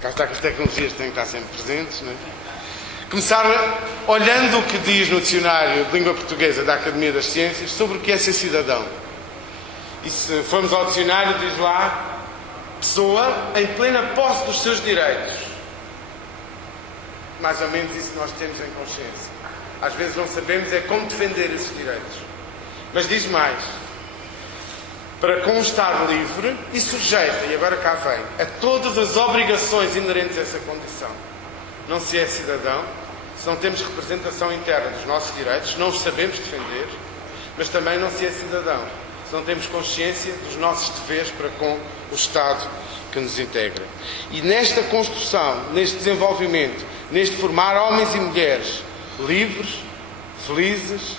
cá está que as tecnologias têm que estar sempre presentes, não é? Começar olhando o que diz no dicionário de língua portuguesa da Academia das Ciências sobre o que é ser cidadão. E se formos ao dicionário, diz lá: pessoa em plena posse dos seus direitos. Mais ou menos isso que nós temos em consciência. Às vezes não sabemos é como defender esses direitos. Mas diz mais: para constar livre e sujeita, e agora cá vem, a todas as obrigações inerentes a essa condição. Não se é cidadão se não temos representação interna dos nossos direitos, não os sabemos defender, mas também não se é cidadão se não temos consciência dos nossos deveres para com o Estado que nos integra. E nesta construção, neste desenvolvimento, neste formar homens e mulheres livres, felizes,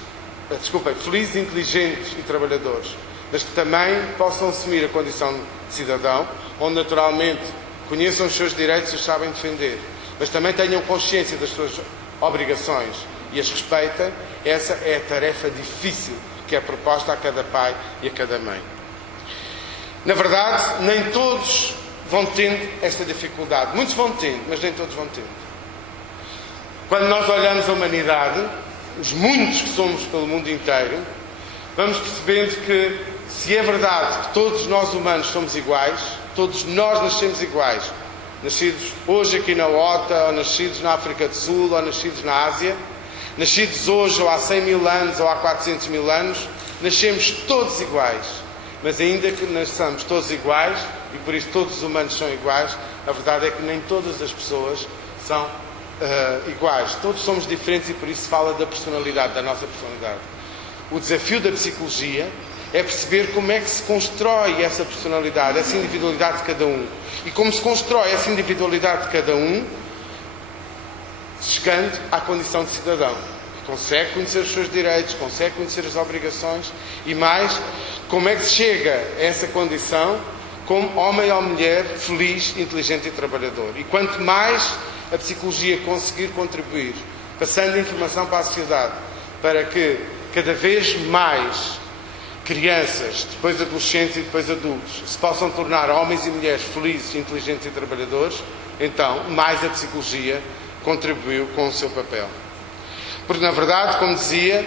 inteligentes e trabalhadores, mas que também possam assumir a condição de cidadão, onde naturalmente conheçam os seus direitos e os sabem defender, mas também tenham consciência das suas obrigações e as respeitem. Essa é a tarefa difícil que é proposta a cada pai e a cada mãe. Na verdade, nem todos vão tendo esta dificuldade. Muitos vão tendo, mas nem todos vão tendo. Quando nós olhamos a humanidade, os muitos que somos pelo mundo inteiro, vamos percebendo que, se é verdade que todos nós humanos somos iguais, todos nós nascemos iguais, nascidos hoje aqui na OTA, ou nascidos na África do Sul, ou nascidos na Ásia, nascidos hoje ou há 100 mil anos ou há 400 mil anos, nascemos todos iguais. Mas ainda que nasçamos todos iguais, e por isso todos os humanos são iguais, a verdade é que nem todas as pessoas são iguais. Todos somos diferentes e por isso se fala da personalidade, da nossa personalidade. O desafio da psicologia é perceber como é que se constrói essa personalidade, essa individualidade de cada um. E como se constrói essa individualidade de cada um, chegando à condição de cidadão. Consegue conhecer os seus direitos, consegue conhecer as obrigações e mais, como é que se chega a essa condição como homem ou mulher feliz, inteligente e trabalhador. E quanto mais a psicologia conseguir contribuir, passando informação para a sociedade, para que cada vez mais crianças, depois adolescentes e depois adultos, se possam tornar homens e mulheres felizes, inteligentes e trabalhadores, então mais a psicologia contribuiu com o seu papel. Porque, na verdade, como dizia,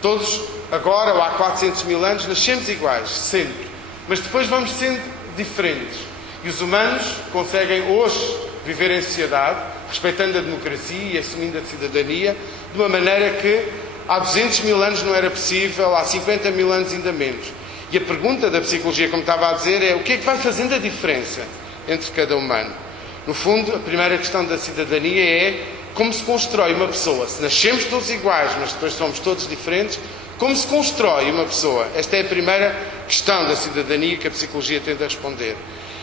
todos agora, ou há 400 mil anos, nascemos iguais, sempre. Mas depois vamos sendo diferentes. E os humanos conseguem hoje viver em sociedade, respeitando a democracia e assumindo a cidadania, de uma maneira que há 200 mil anos não era possível, há 50 mil anos ainda menos. E a pergunta da psicologia, como estava a dizer, é o que é que vai fazendo a diferença entre cada humano? No fundo, a primeira questão da cidadania é como se constrói uma pessoa. Se nascemos todos iguais, mas depois somos todos diferentes, como se constrói uma pessoa? Esta é a primeira questão da cidadania que a psicologia tenta responder.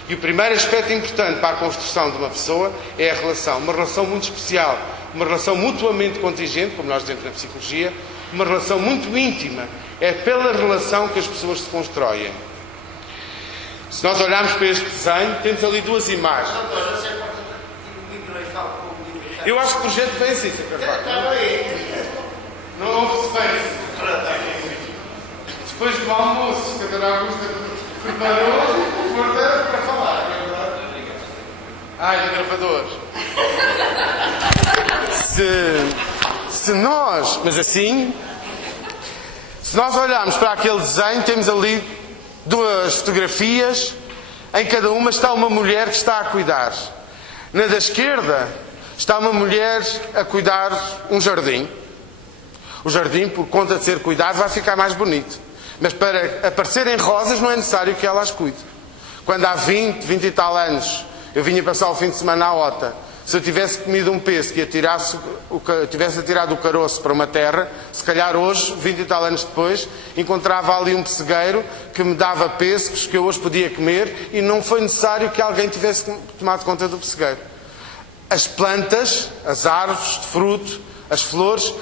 E o primeiro aspecto importante para a construção de uma pessoa é a relação. Uma relação muito especial, uma relação mutuamente contingente, como nós dizemos na psicologia, uma relação muito íntima. É pela relação que as pessoas se constroem. Se nós olharmos para este desenho, temos ali duas imagens. Eu acho que o projeto vem assim, Sr. Carvalho. Não houve sequência. Depois do almoço, Sr. Augusta preparou força para falar. Ai, o gravador. Se nós, mas assim, se nós olharmos para aquele desenho, temos ali duas fotografias, em cada uma está uma mulher que está a cuidar. Na da esquerda está uma mulher a cuidar um jardim. O jardim, por conta de ser cuidado, vai ficar mais bonito. Mas para aparecerem rosas não é necessário que ela as cuide. Quando há 20 e tal anos eu vinha passar o fim de semana à Ota, se eu tivesse comido um pêssego e tivesse atirado o caroço para uma terra, se calhar hoje, 20 e tal anos depois, encontrava ali um pessegueiro que me dava pêssegos que eu hoje podia comer e não foi necessário que alguém tivesse tomado conta do pessegueiro. As plantas, as árvores de fruto, as flores,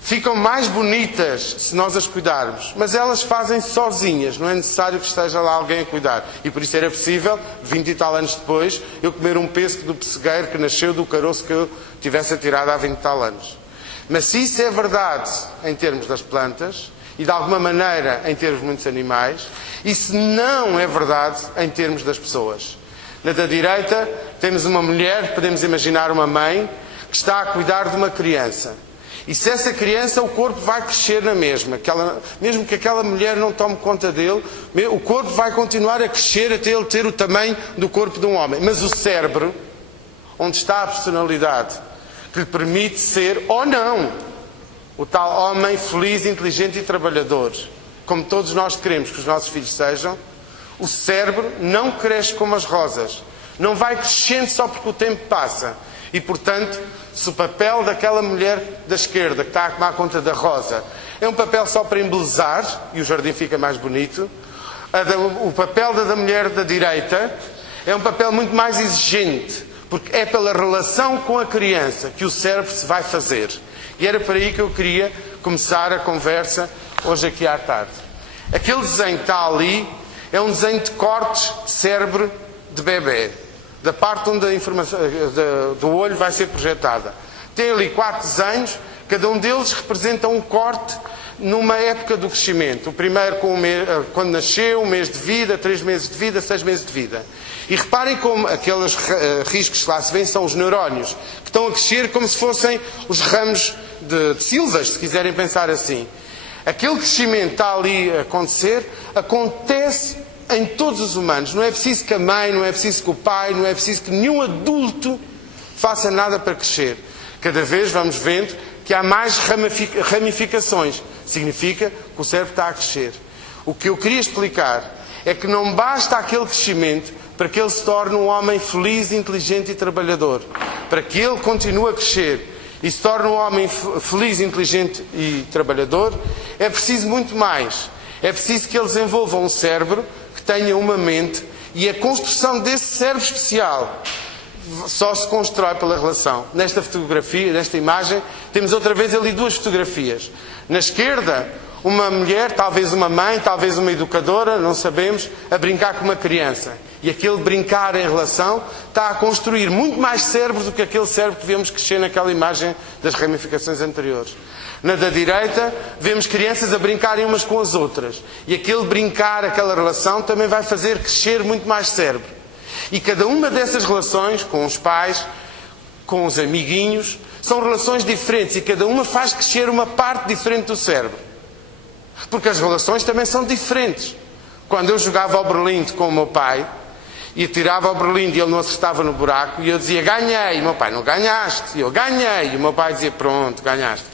ficam mais bonitas se nós as cuidarmos, mas elas fazem sozinhas, não é necessário que esteja lá alguém a cuidar. E por isso era possível, 20 e tal anos depois, eu comer um pêssego do pessegueiro que nasceu do caroço que eu tivesse atirado há 20 e tal anos. Mas se isso é verdade em termos das plantas, e de alguma maneira em termos de muitos animais, isso não é verdade em termos das pessoas. Na da direita temos uma mulher, podemos imaginar uma mãe, que está a cuidar de uma criança. E se essa criança, o corpo vai crescer na mesma. Mesmo que aquela mulher não tome conta dele, o corpo vai continuar a crescer até ele ter o tamanho do corpo de um homem. Mas o cérebro, onde está a personalidade, que lhe permite ser, ou não, o tal homem feliz, inteligente e trabalhador, como todos nós queremos que os nossos filhos sejam, o cérebro não cresce como as rosas. Não vai crescendo só porque o tempo passa. E, portanto, se o papel daquela mulher da esquerda que está a tomar conta da rosa é um papel só para embelezar, e o jardim fica mais bonito, o papel da mulher da direita é um papel muito mais exigente, porque é pela relação com a criança que o cérebro se vai fazer. E era para aí que eu queria começar a conversa hoje aqui à tarde. Aquele desenho que está ali é um desenho de cortes de cérebro de bebê, da parte onde a informação do olho vai ser projetada. Tem ali 4 desenhos, cada um deles representa um corte numa época do crescimento. O primeiro quando nasceu, 1 mês de vida, 3 meses de vida, 6 meses de vida. E reparem como aqueles riscos que lá se vêem são os neurónios, que estão a crescer como se fossem os ramos de silvas, se quiserem pensar assim. Aquele crescimento está ali a acontecer, acontece em todos os humanos. Não é preciso que a mãe, não é preciso que o pai, não é preciso que nenhum adulto faça nada para crescer. Cada vez vamos vendo que há mais ramificações. Significa que o cérebro está a crescer. O que eu queria explicar é que não basta aquele crescimento para que ele se torne um homem feliz, inteligente e trabalhador. Para que ele continue a crescer e se torne um homem feliz, inteligente e trabalhador, é preciso muito mais. É preciso que ele desenvolva um cérebro que tenha uma mente, e a construção desse cérebro especial só se constrói pela relação. Nesta fotografia, nesta imagem, temos outra vez ali 2 fotografias. Na esquerda, uma mulher, talvez uma mãe, talvez uma educadora, não sabemos, a brincar com uma criança. E aquele brincar em relação está a construir muito mais cérebro do que aquele cérebro que vemos crescer naquela imagem das ramificações anteriores. Na da direita, vemos crianças a brincarem umas com as outras. E aquele brincar, aquela relação, também vai fazer crescer muito mais cérebro. E cada uma dessas relações, com os pais, com os amiguinhos, são relações diferentes. E cada uma faz crescer uma parte diferente do cérebro. Porque as relações também são diferentes. Quando eu jogava ao berlinde com o meu pai, e tirava ao berlinde e ele não acertava no buraco, e eu dizia, ganhei. E o meu pai, não ganhaste. E eu, ganhei. E o meu pai dizia, pronto, ganhaste.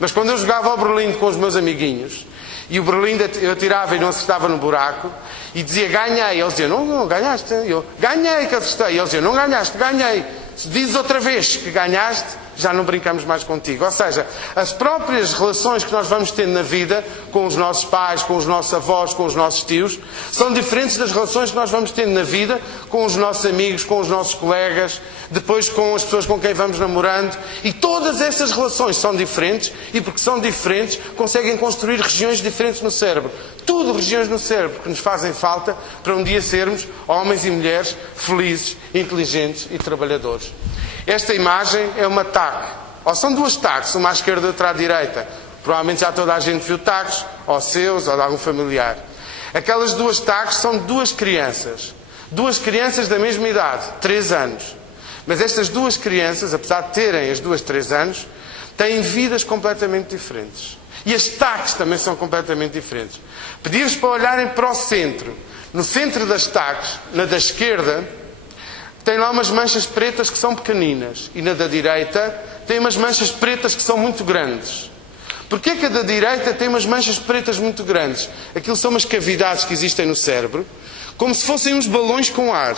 Mas quando eu jogava ao berlinde com os meus amiguinhos, e o berlinde eu tirava e não acertava no buraco, e dizia, ganhei. Eles diziam, não ganhaste. E eu, ganhei que acertei. E eles diziam, não ganhaste, ganhei. Se dizes outra vez que ganhaste, já não brincamos mais contigo. Ou seja, as próprias relações que nós vamos tendo na vida, com os nossos pais, com os nossos avós, com os nossos tios, são diferentes das relações que nós vamos tendo na vida com os nossos amigos, com os nossos colegas, depois com as pessoas com quem vamos namorando. E todas essas relações são diferentes, e porque são diferentes, conseguem construir regiões diferentes no cérebro. Tudo regiões no cérebro que nos fazem falta para um dia sermos homens e mulheres felizes, inteligentes e trabalhadores. Esta imagem é uma TAC. Ou são 2 TACs, uma à esquerda e outra à direita. Provavelmente já toda a gente viu TACs, ou seus, ou de algum familiar. Aquelas 2 TACs são 2 crianças. 2 crianças da mesma idade, 3 anos. Mas estas 2 crianças, apesar de terem as 2, 3 anos, têm vidas completamente diferentes. E as TACs também são completamente diferentes. Pedi-vos para olharem para o centro. No centro das TACs, na da esquerda, tem lá umas manchas pretas que são pequeninas. E na da direita tem umas manchas pretas que são muito grandes. Porquê que a da direita tem umas manchas pretas muito grandes? Aquilo são umas cavidades que existem no cérebro, como se fossem uns balões com ar.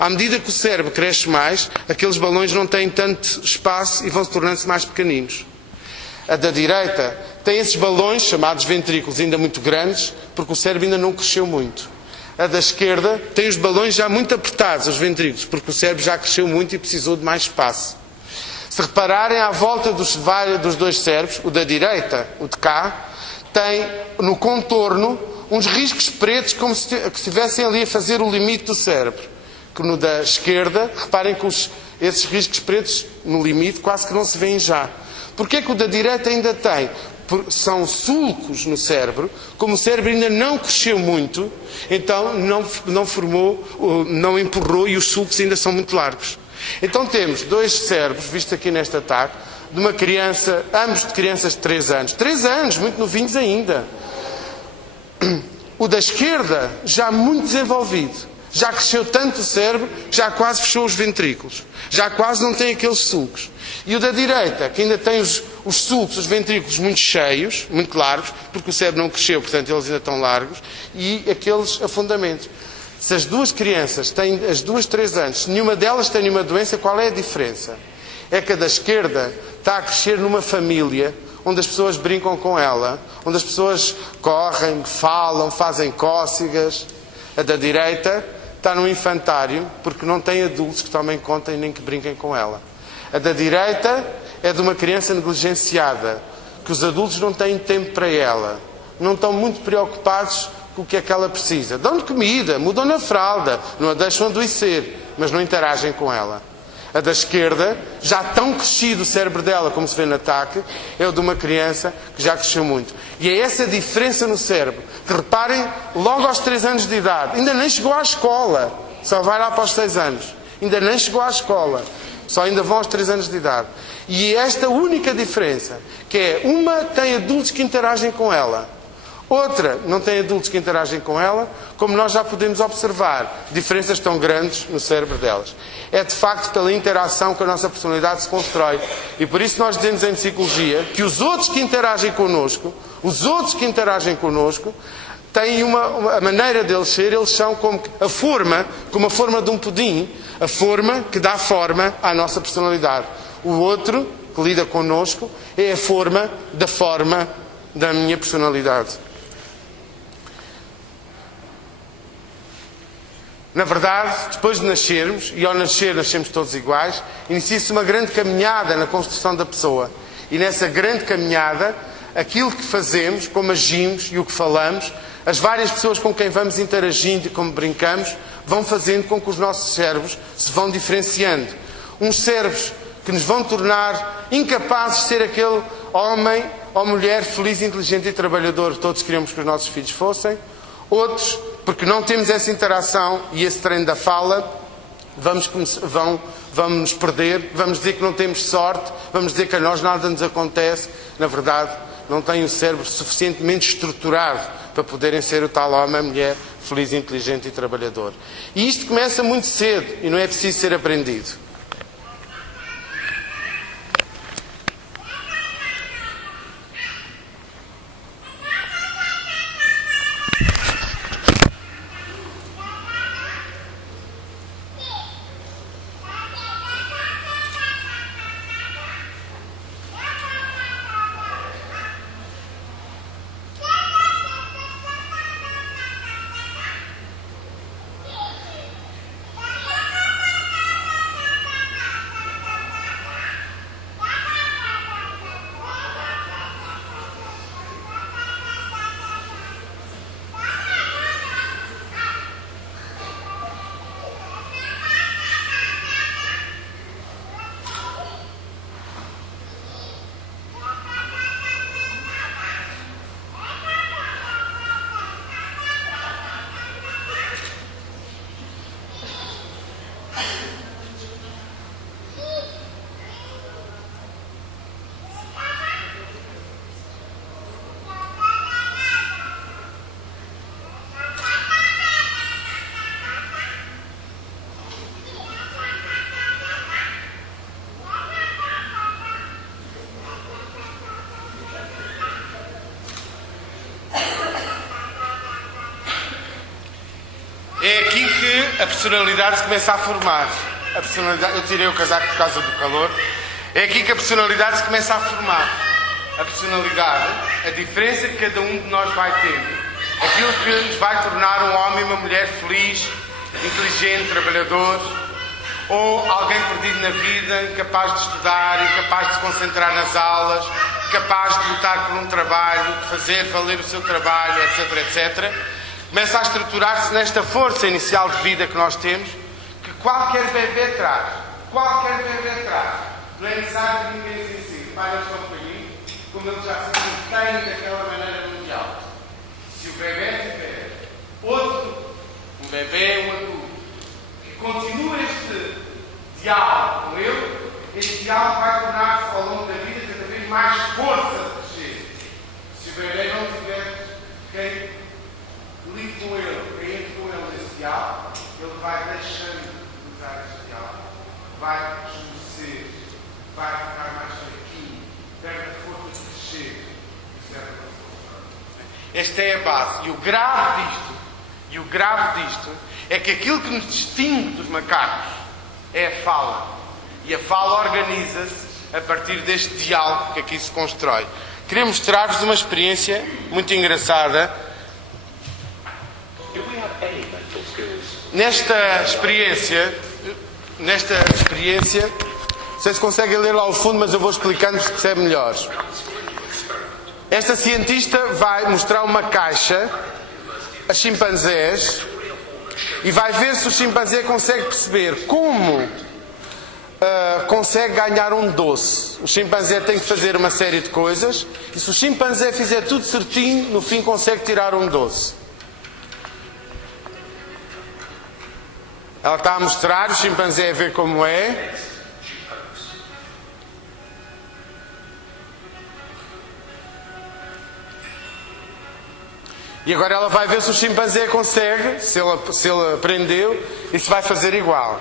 À medida que o cérebro cresce mais, aqueles balões não têm tanto espaço e vão se tornando-se mais pequeninos. A da direita tem esses balões, chamados ventrículos, ainda muito grandes, porque o cérebro ainda não cresceu muito. A da esquerda tem os balões já muito apertados, os ventrículos, porque o cérebro já cresceu muito e precisou de mais espaço. Se repararem à volta dos 2 cérebros, o da direita, o de cá, tem no contorno uns riscos pretos como se estivessem ali a fazer o limite do cérebro. Que no da esquerda, reparem que esses riscos pretos no limite quase que não se veem já. Porquê que o da direita ainda tem? são sulcos no cérebro, como o cérebro ainda não cresceu muito, então não formou, não empurrou e os sulcos ainda são muito largos. Então temos dois cérebros, visto aqui neste ataque, de uma criança, ambos de crianças de 3 anos. 3 anos, muito novinhos ainda. O da esquerda já muito desenvolvido. Já cresceu tanto o cérebro que já quase fechou os ventrículos. Já quase não tem aqueles sulcos. E o da direita, que ainda tem os sulcos, os ventrículos muito cheios, muito largos, porque o cérebro não cresceu, portanto eles ainda estão largos, e aqueles afundamentos. Se as duas crianças têm, as duas 3 anos, se nenhuma delas tem nenhuma doença, qual é a diferença? É que a da esquerda está a crescer numa família onde as pessoas brincam com ela, onde as pessoas correm, falam, fazem cócegas. A da direita está num infantário porque não tem adultos que tomem conta e nem que brinquem com ela. A da direita é de uma criança negligenciada, que os adultos não têm tempo para ela, não estão muito preocupados com o que é que ela precisa. Dão-lhe comida, mudam-lhe a fralda, não a deixam adoecer, mas não interagem com ela. A da esquerda, já tão crescido o cérebro dela, como se vê no ataque, é o de uma criança que já cresceu muito. E é essa diferença no cérebro, que reparem, logo aos 3 anos de idade, ainda nem chegou à escola, só vai lá para os 6 anos, ainda nem chegou à escola, só ainda vão aos 3 anos de idade. E é esta única diferença, que é, uma tem adultos que interagem com ela, outra não tem adultos que interagem com ela, como nós já podemos observar, diferenças tão grandes no cérebro delas. É de facto pela interação que a nossa personalidade se constrói. E por isso nós dizemos em psicologia que os outros que interagem connosco, têm a maneira deles ser, eles são como a forma de um pudim, a forma que dá forma à nossa personalidade. O outro, que lida connosco, é a forma da minha personalidade. Na verdade, depois de nascermos, e ao nascer nascemos todos iguais, inicia-se uma grande caminhada na construção da pessoa. E nessa grande caminhada, aquilo que fazemos, como agimos e o que falamos, as várias pessoas com quem vamos interagindo e como brincamos, vão fazendo com que os nossos cérebros se vão diferenciando. Uns cérebros que nos vão tornar incapazes de ser aquele homem ou mulher feliz, inteligente e trabalhador que todos queríamos que os nossos filhos fossem. Outros, porque não temos essa interação e esse treino da fala, vamos nos perder, vamos dizer que não temos sorte, vamos dizer que a nós nada nos acontece. Na verdade, não têm o cérebro suficientemente estruturado para poderem ser o tal homem, mulher, feliz, inteligente e trabalhador. E isto começa muito cedo e não é preciso ser aprendido. É aqui que a personalidade se começa a formar. A personalidade, eu tirei o casaco por causa do calor. É aqui que a personalidade se começa a formar. A personalidade, a diferença que cada um de nós vai tendo, aquilo que nos vai tornar um homem e uma mulher feliz, inteligente, trabalhador, ou alguém perdido na vida, incapaz de estudar, incapaz de se concentrar nas aulas, capaz de lutar por um trabalho, de fazer valer o seu trabalho, etc, etc. Começa a estruturar-se nesta força inicial de vida que nós temos, que qualquer bebê traz. Qualquer bebê traz. Não é necessário que ninguém nos ensine. Pai, eu estou um bocadinho. como ele já se mantém daquela maneira mundial. Se o bebê tiver outro, um bebê, um adulto, que continua este diálogo com ele, este diálogo vai tornar-se ao longo da vida cada vez mais força de crescer. Se o bebê não tiver quem lide com ele, quem entre com ele nesse diálogo, ele vai deixando de usar este diálogo, vai esmorecer, vai ficar mais fraquinho, perde a força de crescer. Esta é a base. E o grave disto é que aquilo que nos distingue dos macacos é a fala. E a fala organiza-se a partir deste diálogo que aqui se constrói. Queria mostrar-vos uma experiência muito engraçada. Nesta experiência, vocês conseguem ler lá ao fundo, mas eu vou explicando se percebe melhor. Esta cientista vai mostrar uma caixa a chimpanzés e vai ver se o chimpanzé consegue perceber como consegue ganhar um doce. O chimpanzé tem que fazer uma série de coisas e se o chimpanzé fizer tudo certinho, no fim consegue tirar um doce. Ela está a mostrar, o chimpanzé a ver como é. E agora ela vai ver se o chimpanzé consegue, se ele aprendeu e se vai fazer igual.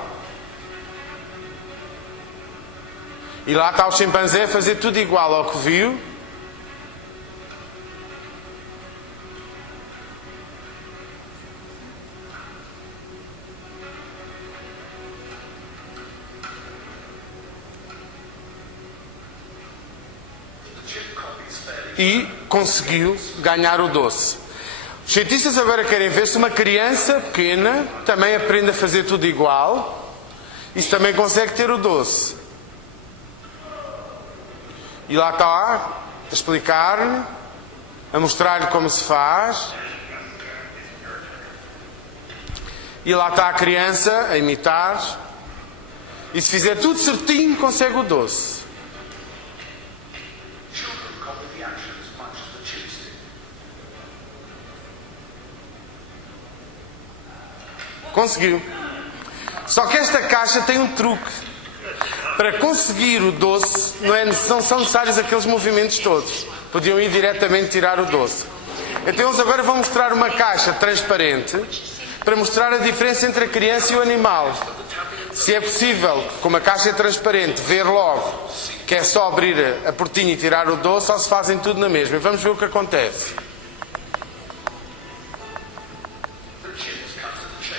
E lá está o chimpanzé a fazer tudo igual ao que viu. E conseguiu ganhar o doce. Os cientistas agora querem ver se uma criança pequena também aprende a fazer tudo igual e se também consegue ter o doce. E lá está a explicar-lhe, a mostrar-lhe como se faz. E lá está a criança a imitar. E se fizer tudo certinho, consegue o doce. Conseguiu. Só que esta caixa tem um truque. Para conseguir o doce, não são necessários aqueles movimentos todos. Podiam ir diretamente tirar o doce. Então eles agora vão mostrar uma caixa transparente para mostrar a diferença entre a criança e o animal. Se é possível, como a caixa é transparente, ver logo que é só abrir a portinha e tirar o doce ou se fazem tudo na mesma. E vamos ver o que acontece.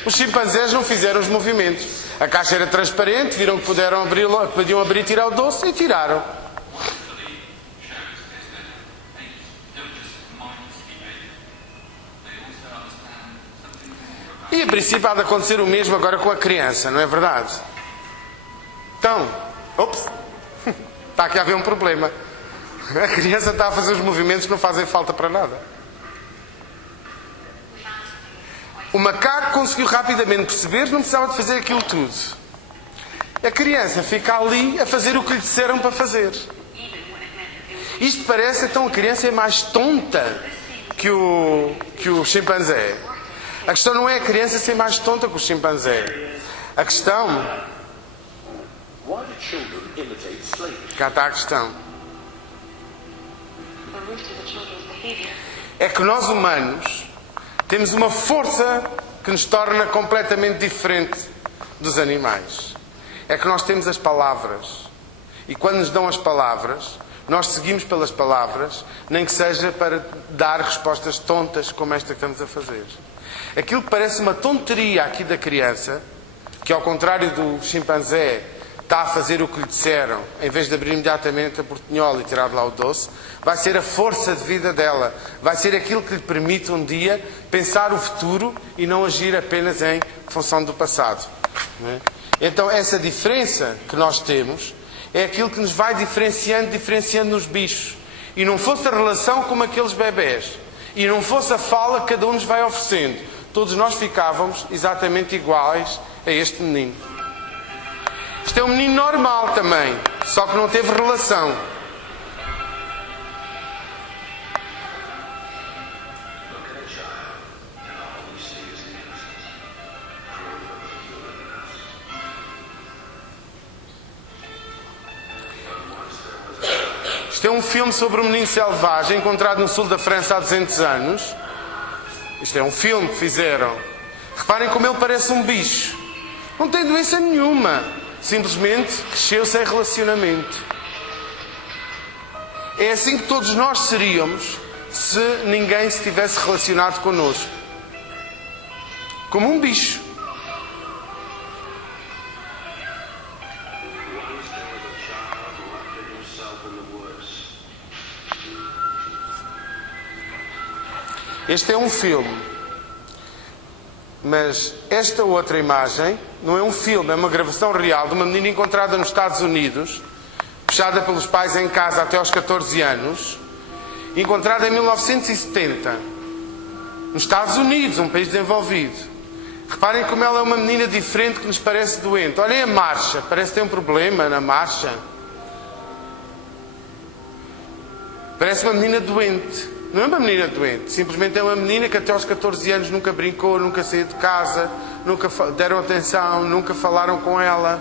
Os chimpanzés não fizeram os movimentos. A caixa era transparente, viram que podiam abrir e tirar o doce e tiraram. E a princípio há de acontecer o mesmo agora com a criança, não é verdade? Então, está aqui a haver um problema. A criança está a fazer os movimentos que não fazem falta para nada. O macaco conseguiu rapidamente perceber que não precisava de fazer aquilo tudo. A criança fica ali a fazer o que lhe disseram para fazer. Isto parece, então a criança é mais tonta que o chimpanzé. A questão não é a criança ser mais tonta que o chimpanzé. A questão... Cá está a questão. É que nós humanos temos uma força que nos torna completamente diferente dos animais. É que nós temos as palavras. E quando nos dão as palavras, nós seguimos pelas palavras, nem que seja para dar respostas tontas como esta que estamos a fazer. Aquilo que parece uma tonteria aqui da criança, que ao contrário do chimpanzé está a fazer o que lhe disseram, em vez de abrir imediatamente a portinhola e tirar de lá o doce, vai ser a força de vida dela. Vai ser aquilo que lhe permite um dia pensar o futuro e não agir apenas em função do passado. Não é? Então essa diferença que nós temos é aquilo que nos vai diferenciando nos bichos. E não fosse a relação como aqueles bebés, e não fosse a fala que cada um nos vai oferecendo, todos nós ficávamos exatamente iguais a este menino. Isto é um menino normal também, só que não teve relação. Isto é um filme sobre um menino selvagem encontrado no sul da França há 200 anos. Isto é um filme que fizeram. Reparem como ele parece um bicho. Não tem doença nenhuma. Simplesmente cresceu sem relacionamento. É assim que todos nós seríamos se ninguém se tivesse relacionado connosco. Como um bicho. Este é um filme, mas esta outra imagem não é um filme, é uma gravação real de uma menina encontrada nos Estados Unidos, puxada pelos pais em casa até aos 14 anos, encontrada em 1970, nos Estados Unidos, um país desenvolvido. Reparem como ela é uma menina diferente que nos parece doente. Olhem a marcha, parece ter um problema na marcha. Parece uma menina doente. Não é uma menina doente, simplesmente é uma menina que até aos 14 anos nunca brincou, nunca saiu de casa, nunca deram atenção, nunca falaram com ela.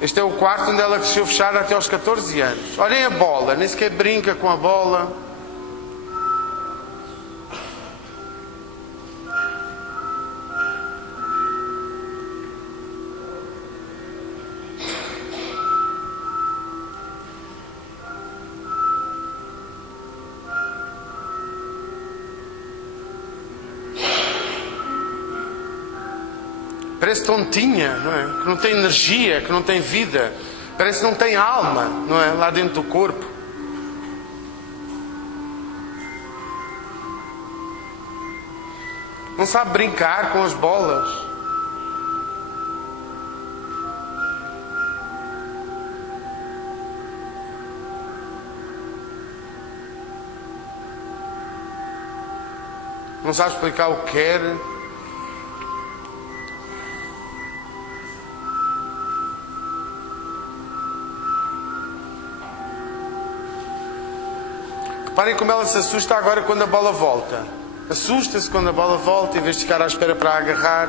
Este é o quarto onde ela cresceu fechada até aos 14 anos. Olhem a bola, nem sequer brinca com a bola. Parece tontinha, não é? Que não tem energia, que não tem vida. Parece que não tem alma, não é? Lá dentro do corpo. Não sabe brincar com as bolas. Não sabe explicar o que quer. Reparem como ela se assusta agora quando a bola volta. Assusta-se quando a bola volta em vez de ficar à espera para a agarrar.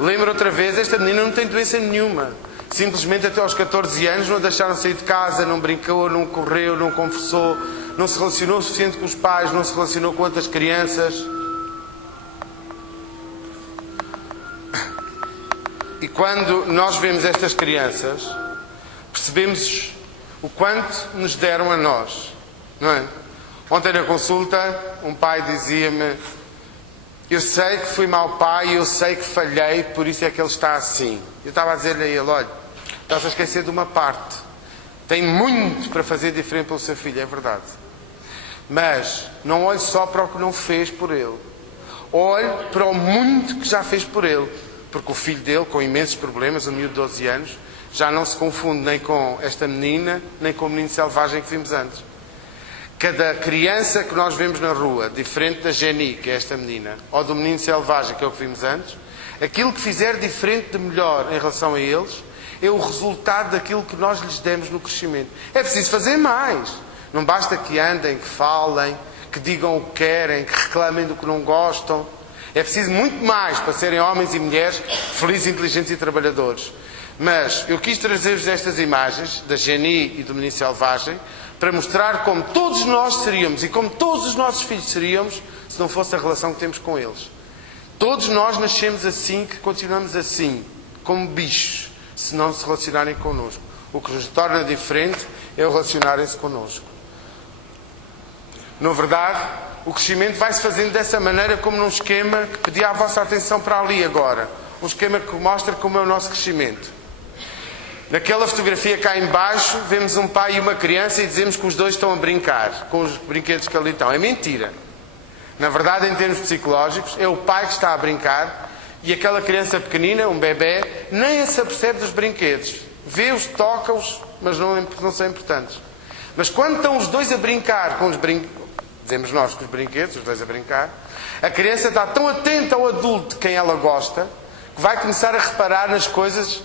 Lembra outra vez, esta menina não tem doença nenhuma. Simplesmente até aos 14 anos não a deixaram sair de casa, não brincou, não correu, não conversou, não se relacionou o suficiente com os pais, não se relacionou com outras crianças. E quando nós vemos estas crianças, percebemos o quanto nos deram a nós, não é? Ontem na consulta, um pai dizia-me: eu sei que fui mau pai, eu sei que falhei, por isso é que ele está assim. Eu estava a dizer-lhe a ele: olha, estás a esquecer de uma parte. Tem muito para fazer diferente pelo seu filho, é verdade. Mas não olhe só para o que não fez por ele. Olhe para o muito que já fez por ele. Porque o filho dele, com imensos problemas, um miúdo de 12 anos, já não se confunde nem com esta menina, nem com o menino selvagem que vimos antes. Cada criança que nós vemos na rua, diferente da Jenny, que é esta menina, ou do menino selvagem, que é o que vimos antes, aquilo que fizer diferente de melhor em relação a eles, é o resultado daquilo que nós lhes demos no crescimento. É preciso fazer mais. Não basta que andem, que falem, que digam o que querem, que reclamem do que não gostam. É preciso muito mais para serem homens e mulheres felizes, inteligentes e trabalhadores. Mas eu quis trazer-vos estas imagens da Jenny e do menino selvagem para mostrar como todos nós seríamos e como todos os nossos filhos seríamos se não fosse a relação que temos com eles. Todos nós nascemos assim, que continuamos assim, como bichos, se não se relacionarem connosco. O que nos torna diferente é o relacionarem-se connosco. Na verdade, o crescimento vai-se fazendo dessa maneira, como num esquema que pedia a vossa atenção para ali agora. Um esquema que mostra como é o nosso crescimento. Naquela fotografia cá em baixo, vemos um pai e uma criança e dizemos que os dois estão a brincar com os brinquedos que ali estão. É mentira. Na verdade, em termos psicológicos, é o pai que está a brincar e aquela criança pequenina, um bebê, nem se apercebe dos brinquedos. Vê-os, toca-os, mas não são importantes. Mas quando estão os dois a brincar com os brinquedos, dizemos nós com os brinquedos, os dois a brincar, a criança está tão atenta ao adulto de quem ela gosta, que vai começar a reparar nas coisas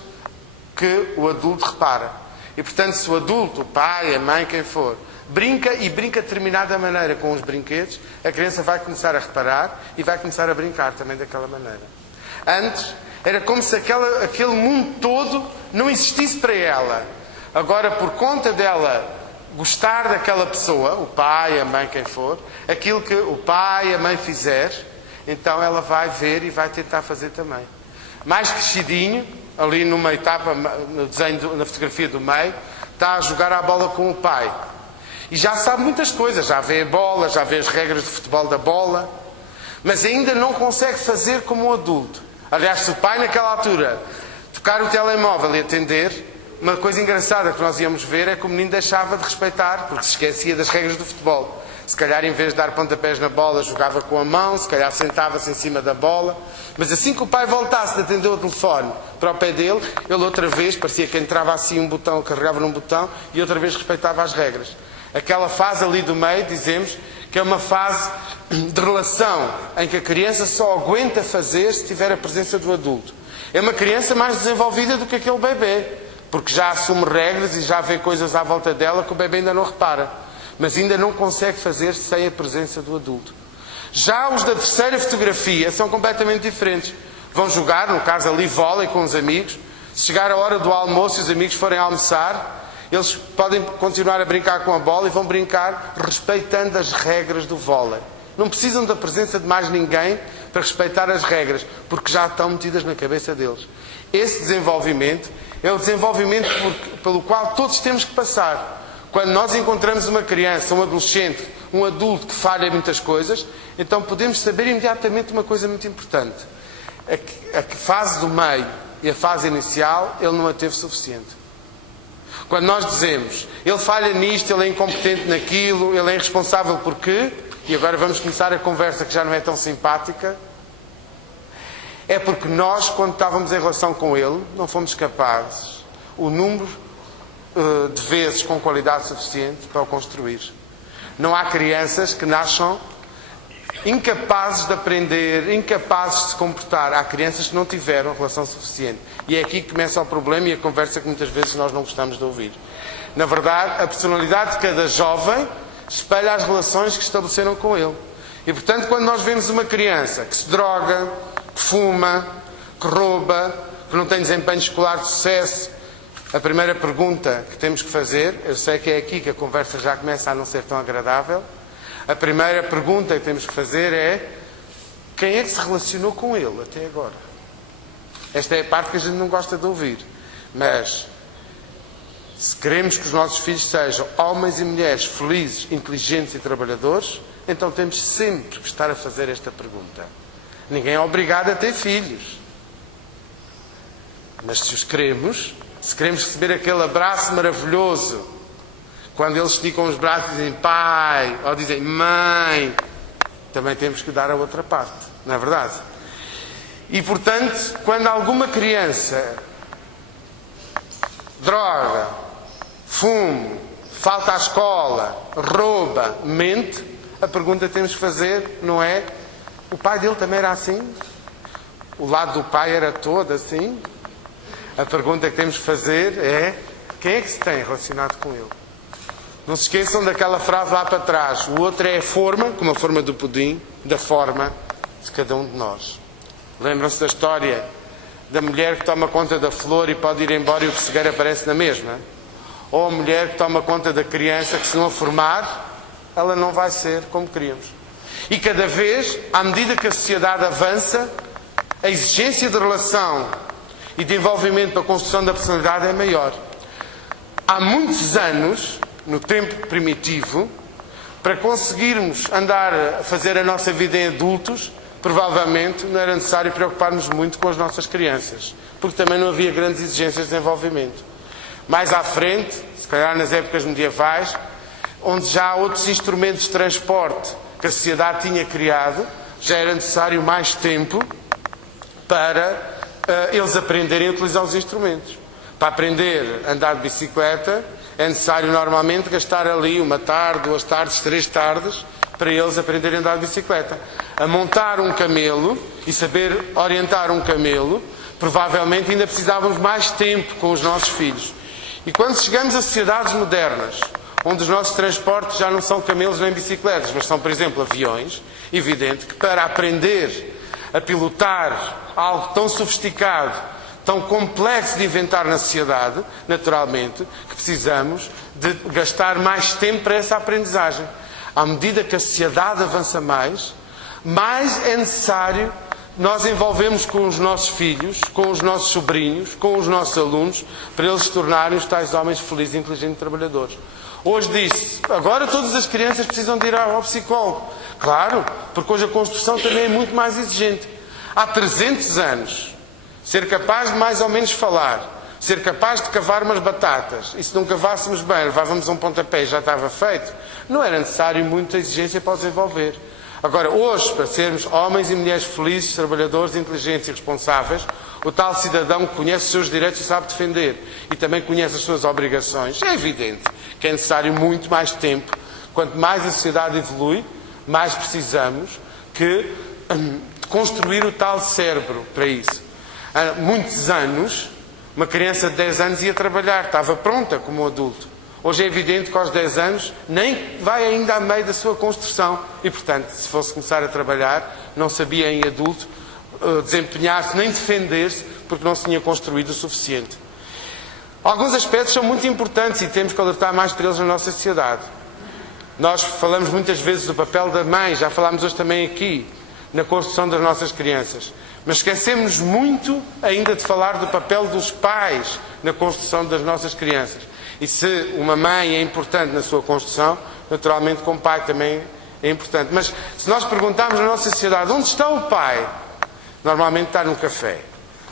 que o adulto repara. E portanto, se o adulto, o pai, a mãe, quem for, brinca de determinada maneira com os brinquedos, a criança vai começar a reparar e vai começar a brincar também daquela maneira. Antes, era como se aquele mundo todo não existisse para ela. Agora, por conta dela gostar daquela pessoa, o pai, a mãe, quem for, aquilo que o pai, a mãe fizer, então ela vai ver e vai tentar fazer também. Mais crescidinho, ali numa etapa, no desenho, na fotografia do meio, está a jogar a bola com o pai. E já sabe muitas coisas, já vê a bola, já vê as regras de futebol da bola, mas ainda não consegue fazer como um adulto. Aliás, se o pai naquela altura tocar o telemóvel e atender, uma coisa engraçada que nós íamos ver é que o menino deixava de respeitar, porque se esquecia das regras do futebol. Se calhar, em vez de dar pontapés na bola, jogava com a mão, se calhar sentava-se em cima da bola. Mas assim que o pai voltasse de atender o telefone para o pé dele, ele outra vez, parecia que entrava assim um botão, carregava num botão, e outra vez respeitava as regras. Aquela fase ali do meio, dizemos, que é uma fase de relação, em que a criança só aguenta fazer se tiver a presença do adulto. É uma criança mais desenvolvida do que aquele bebê, porque já assume regras e já vê coisas à volta dela que o bebê ainda não repara, mas ainda não consegue fazer sem a presença do adulto. Já os da terceira fotografia são completamente diferentes. Vão jogar, no caso ali, vôlei com os amigos. Se chegar a hora do almoço e os amigos forem almoçar, eles podem continuar a brincar com a bola e vão brincar respeitando as regras do vôlei. Não precisam da presença de mais ninguém para respeitar as regras, porque já estão metidas na cabeça deles. Esse desenvolvimento é o desenvolvimento pelo qual todos temos que passar. Quando nós encontramos uma criança, um adolescente, um adulto que falha muitas coisas, então podemos saber imediatamente uma coisa muito importante. A fase do meio e a fase inicial, ele não a teve suficiente. Quando nós dizemos, ele falha nisto, ele é incompetente naquilo, ele é irresponsável por quê? E agora vamos começar a conversa que já não é tão simpática. É porque nós, quando estávamos em relação com ele, não fomos capazes, o número de vezes com qualidade suficiente para o construir. Não há crianças que nasçam incapazes de aprender, incapazes de se comportar. Há crianças que não tiveram relação suficiente. E é aqui que começa o problema e a conversa que muitas vezes nós não gostamos de ouvir. Na verdade, a personalidade de cada jovem espelha as relações que estabeleceram com ele. E, portanto, quando nós vemos uma criança que se droga, que fuma, que rouba, que não tem desempenho escolar de sucesso, a primeira pergunta que temos que fazer, eu sei que é aqui que a conversa já começa a não ser tão agradável, a primeira pergunta que temos que fazer é: quem é que se relacionou com ele até agora? Esta é a parte que a gente não gosta de ouvir. Mas, se queremos que os nossos filhos sejam homens e mulheres felizes, inteligentes e trabalhadores, então temos sempre que estar a fazer esta pergunta. Ninguém é obrigado a ter filhos. Mas se os queremos, se queremos receber aquele abraço maravilhoso, quando eles esticam os braços e dizem pai, ou dizem mãe, também temos que dar a outra parte, não é verdade? E, portanto, quando alguma criança droga, fuma, falta à escola, rouba, mente, a pergunta que temos que fazer não é: o pai dele também era assim? O lado do pai era todo assim? A pergunta que temos que fazer é: quem é que se tem relacionado com ele? Não se esqueçam daquela frase lá para trás: o outro é a forma, como a forma do pudim, da forma de cada um de nós. Lembram-se da história da mulher que toma conta da flor e pode ir embora e o pessegueiro aparece na mesma? Ou a mulher que toma conta da criança que, se não a formar, ela não vai ser como queríamos. E cada vez, à medida que a sociedade avança, a exigência de relação e de envolvimento para a construção da personalidade é maior. Há muitos anos, no tempo primitivo, para conseguirmos andar a fazer a nossa vida em adultos, provavelmente não era necessário preocupar-nos muito com as nossas crianças, porque também não havia grandes exigências de desenvolvimento. Mais à frente, se calhar nas épocas medievais, onde já há outros instrumentos de transporte que a sociedade tinha criado, já era necessário mais tempo para eles aprenderem a utilizar os instrumentos. Para aprender a andar de bicicleta, é necessário normalmente gastar ali uma tarde, 2 tardes, 3 tardes, para eles aprenderem a andar de bicicleta. A montar um camelo e saber orientar um camelo, provavelmente ainda precisávamos mais tempo com os nossos filhos. E quando chegamos a sociedades modernas, onde os nossos transportes já não são camelos nem bicicletas, mas são, por exemplo, aviões, evidente que para aprender a pilotar algo tão sofisticado, tão complexo de inventar na sociedade, naturalmente, que precisamos de gastar mais tempo para essa aprendizagem. À medida que a sociedade avança mais é necessário nós envolvermos com os nossos filhos, com os nossos sobrinhos, com os nossos alunos, para eles se tornarem os tais homens felizes, inteligentes e trabalhadores. Hoje diz-se, agora todas as crianças precisam de ir ao psicólogo. Claro, porque hoje a construção também é muito mais exigente. Há 300 anos, ser capaz de mais ou menos falar, ser capaz de cavar umas batatas, e se não cavássemos bem, levávamos um pontapé e já estava feito, não era necessário muita exigência para o desenvolver. Agora, hoje, para sermos homens e mulheres felizes, trabalhadores, inteligentes e responsáveis, o tal cidadão que conhece os seus direitos e sabe defender, e também conhece as suas obrigações, é evidente que é necessário muito mais tempo. Quanto mais a sociedade evolui, mais precisamos de construir o tal cérebro para isso. Há muitos anos, uma criança de 10 anos ia trabalhar, estava pronta como um adulto. Hoje é evidente que aos 10 anos nem vai ainda a meio da sua construção e, portanto, se fosse começar a trabalhar, não sabia em adulto desempenhar-se nem defender-se porque não se tinha construído o suficiente. Alguns aspectos são muito importantes e temos que alertar mais para eles na nossa sociedade. Nós falamos muitas vezes do papel da mãe, já falámos hoje também aqui, na construção das nossas crianças. Mas esquecemos muito ainda de falar do papel dos pais na construção das nossas crianças. E se uma mãe é importante na sua construção, naturalmente como pai também é importante. Mas se nós perguntarmos na nossa sociedade onde está o pai, normalmente está num café.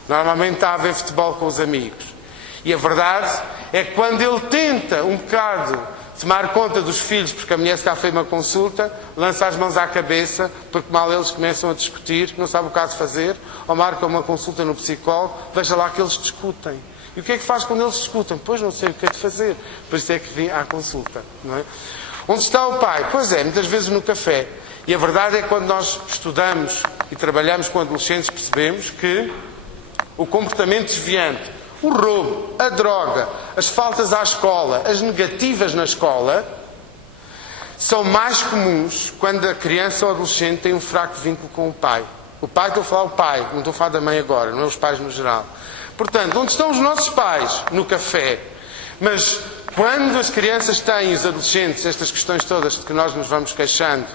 Normalmente está a ver futebol com os amigos. E a verdade é que quando ele tenta um bocado tomar conta dos filhos, porque a mulher está a fazer uma consulta, lança as mãos à cabeça, porque mal eles começam a discutir, não sabe o que há de fazer, ou marca uma consulta no psicólogo, veja lá que eles discutem. E o que é que faz quando eles discutem? Pois não sei o que é de fazer. Por isso é que vim à consulta. Não é? Onde está o pai? Pois é, muitas vezes no café. E a verdade é que quando nós estudamos e trabalhamos com adolescentes, percebemos que o comportamento desviante, o roubo, a droga, as faltas à escola, as negativas na escola, são mais comuns quando a criança ou adolescente tem um fraco vínculo com o pai. O pai, estou a falar o pai, não estou a falar da mãe agora, não é os pais no geral. Portanto, onde estão os nossos pais? No café. Mas quando as crianças têm, os adolescentes, estas questões todas de que nós nos vamos queixando,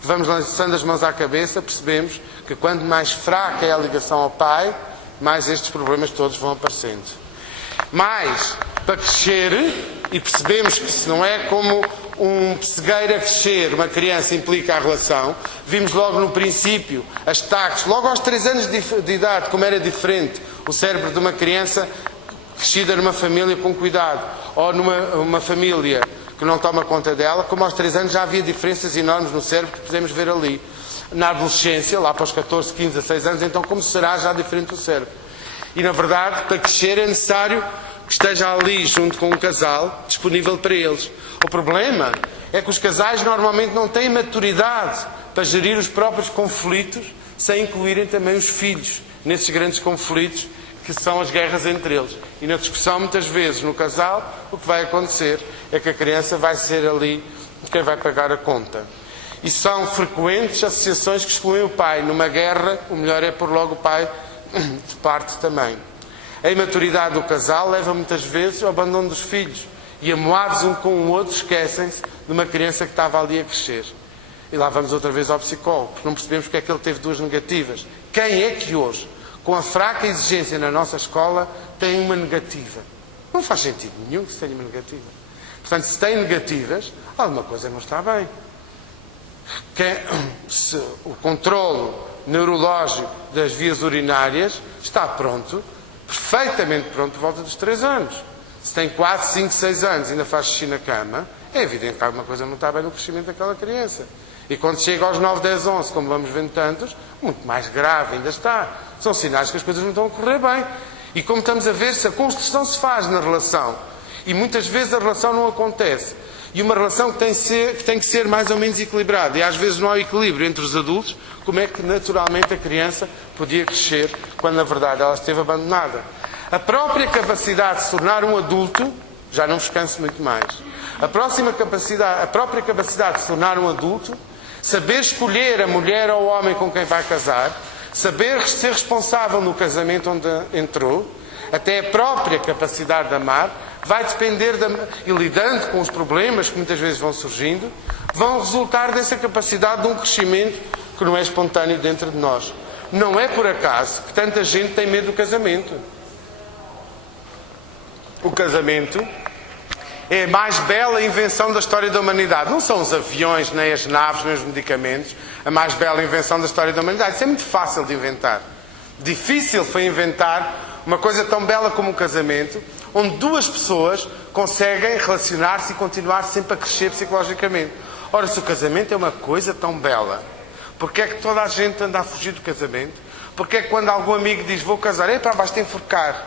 que vamos lançando as mãos à cabeça, percebemos que quanto mais fraca é a ligação ao pai, mais estes problemas todos vão aparecendo. Mas, para crescer, e percebemos que se não é como um pessegueiro a crescer, uma criança implica a relação, vimos logo no princípio as taxas, logo aos 3 anos de idade, como era diferente o cérebro de uma criança crescida numa família com cuidado, ou numa família que não toma conta dela, como aos 3 anos já havia diferenças enormes no cérebro que podemos ver ali. Na adolescência, lá para os 14, 15, 16 anos, então como será já diferente o cérebro? E na verdade, para crescer é necessário que esteja ali junto com um casal disponível para eles. O problema é que os casais normalmente não têm maturidade para gerir os próprios conflitos sem incluírem também os filhos nesses grandes conflitos que são as guerras entre eles. E na discussão, muitas vezes, no casal, o que vai acontecer é que a criança vai ser ali quem vai pagar a conta. E são frequentes associações que excluem o pai. Numa guerra, o melhor é pôr logo o pai de parte também. A imaturidade do casal leva muitas vezes ao abandono dos filhos. E amoados um com o outro, esquecem-se de uma criança que estava ali a crescer. E lá vamos outra vez ao psicólogo, porque não percebemos porque é que ele teve 2 negativas. Quem é que hoje, com a fraca exigência na nossa escola, tem uma negativa? Não faz sentido nenhum que se tenha uma negativa. Portanto, se tem negativas, alguma coisa não está bem. Se o controlo neurológico das vias urinárias está pronto, perfeitamente pronto, por volta dos 3 anos. Se tem 4, 5, 6 anos e ainda faz xixi na cama, é evidente que alguma coisa não está bem no crescimento daquela criança. E quando chega aos 9, 10, 11, como vamos vendo tantos, muito mais grave ainda está. São sinais que as coisas não estão a correr bem. E como estamos a ver, se a construção se faz na relação, e muitas vezes a relação não acontece, e uma relação que tem que ser mais ou menos equilibrada, e às vezes não há equilíbrio entre os adultos, como é que naturalmente a criança podia crescer quando na verdade ela esteve abandonada? A própria capacidade de se tornar um adulto, já não vos canso muito mais, a própria capacidade de se tornar um adulto, saber escolher a mulher ou o homem com quem vai casar, saber ser responsável no casamento onde entrou, até a própria capacidade de amar, vai depender e lidando com os problemas que muitas vezes vão surgindo, vão resultar dessa capacidade de um crescimento que não é espontâneo dentro de nós. Não é por acaso que tanta gente tem medo do casamento. O casamento é a mais bela invenção da história da humanidade. Não são os aviões, nem as naves, nem os medicamentos. A mais bela invenção da história da humanidade. Isso é muito fácil de inventar. Difícil foi inventar uma coisa tão bela como o casamento, onde duas pessoas conseguem relacionar-se e continuar sempre a crescer psicologicamente. Ora, se o casamento é uma coisa tão bela, porque é que toda a gente anda a fugir do casamento? Porque é que quando algum amigo diz vou casar, basta enforcar?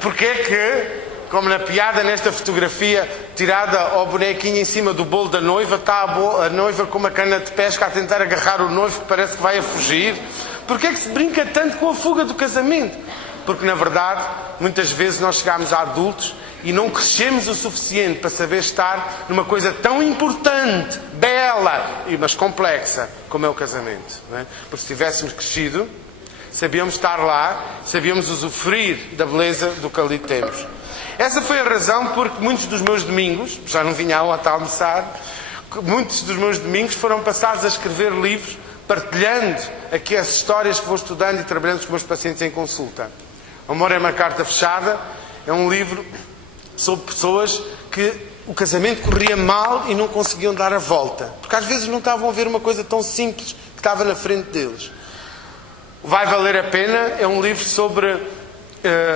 Porque é que, como na piada nesta fotografia tirada ao bonequinho em cima do bolo da noiva, está a noiva com uma cana de pesca a tentar agarrar o noivo que parece que vai a fugir? Porque é que se brinca tanto com a fuga do casamento? Porque, na verdade, muitas vezes nós chegamos a adultos e não crescemos o suficiente para saber estar numa coisa tão importante, bela, mas complexa, como é o casamento. Não é? Porque se tivéssemos crescido, sabíamos estar lá, sabíamos usufruir da beleza do que ali temos. Essa foi a razão porque muitos dos meus domingos, já não vinha a almoçar, muitos dos meus domingos foram passados a escrever livros, partilhando aqui as histórias que vou estudando e trabalhando com os meus pacientes em consulta. O Amor é uma Carta Fechada é um livro sobre pessoas que o casamento corria mal e não conseguiam dar a volta. Porque às vezes não estavam a ver uma coisa tão simples que estava na frente deles. Vai Valer a Pena é um livro sobre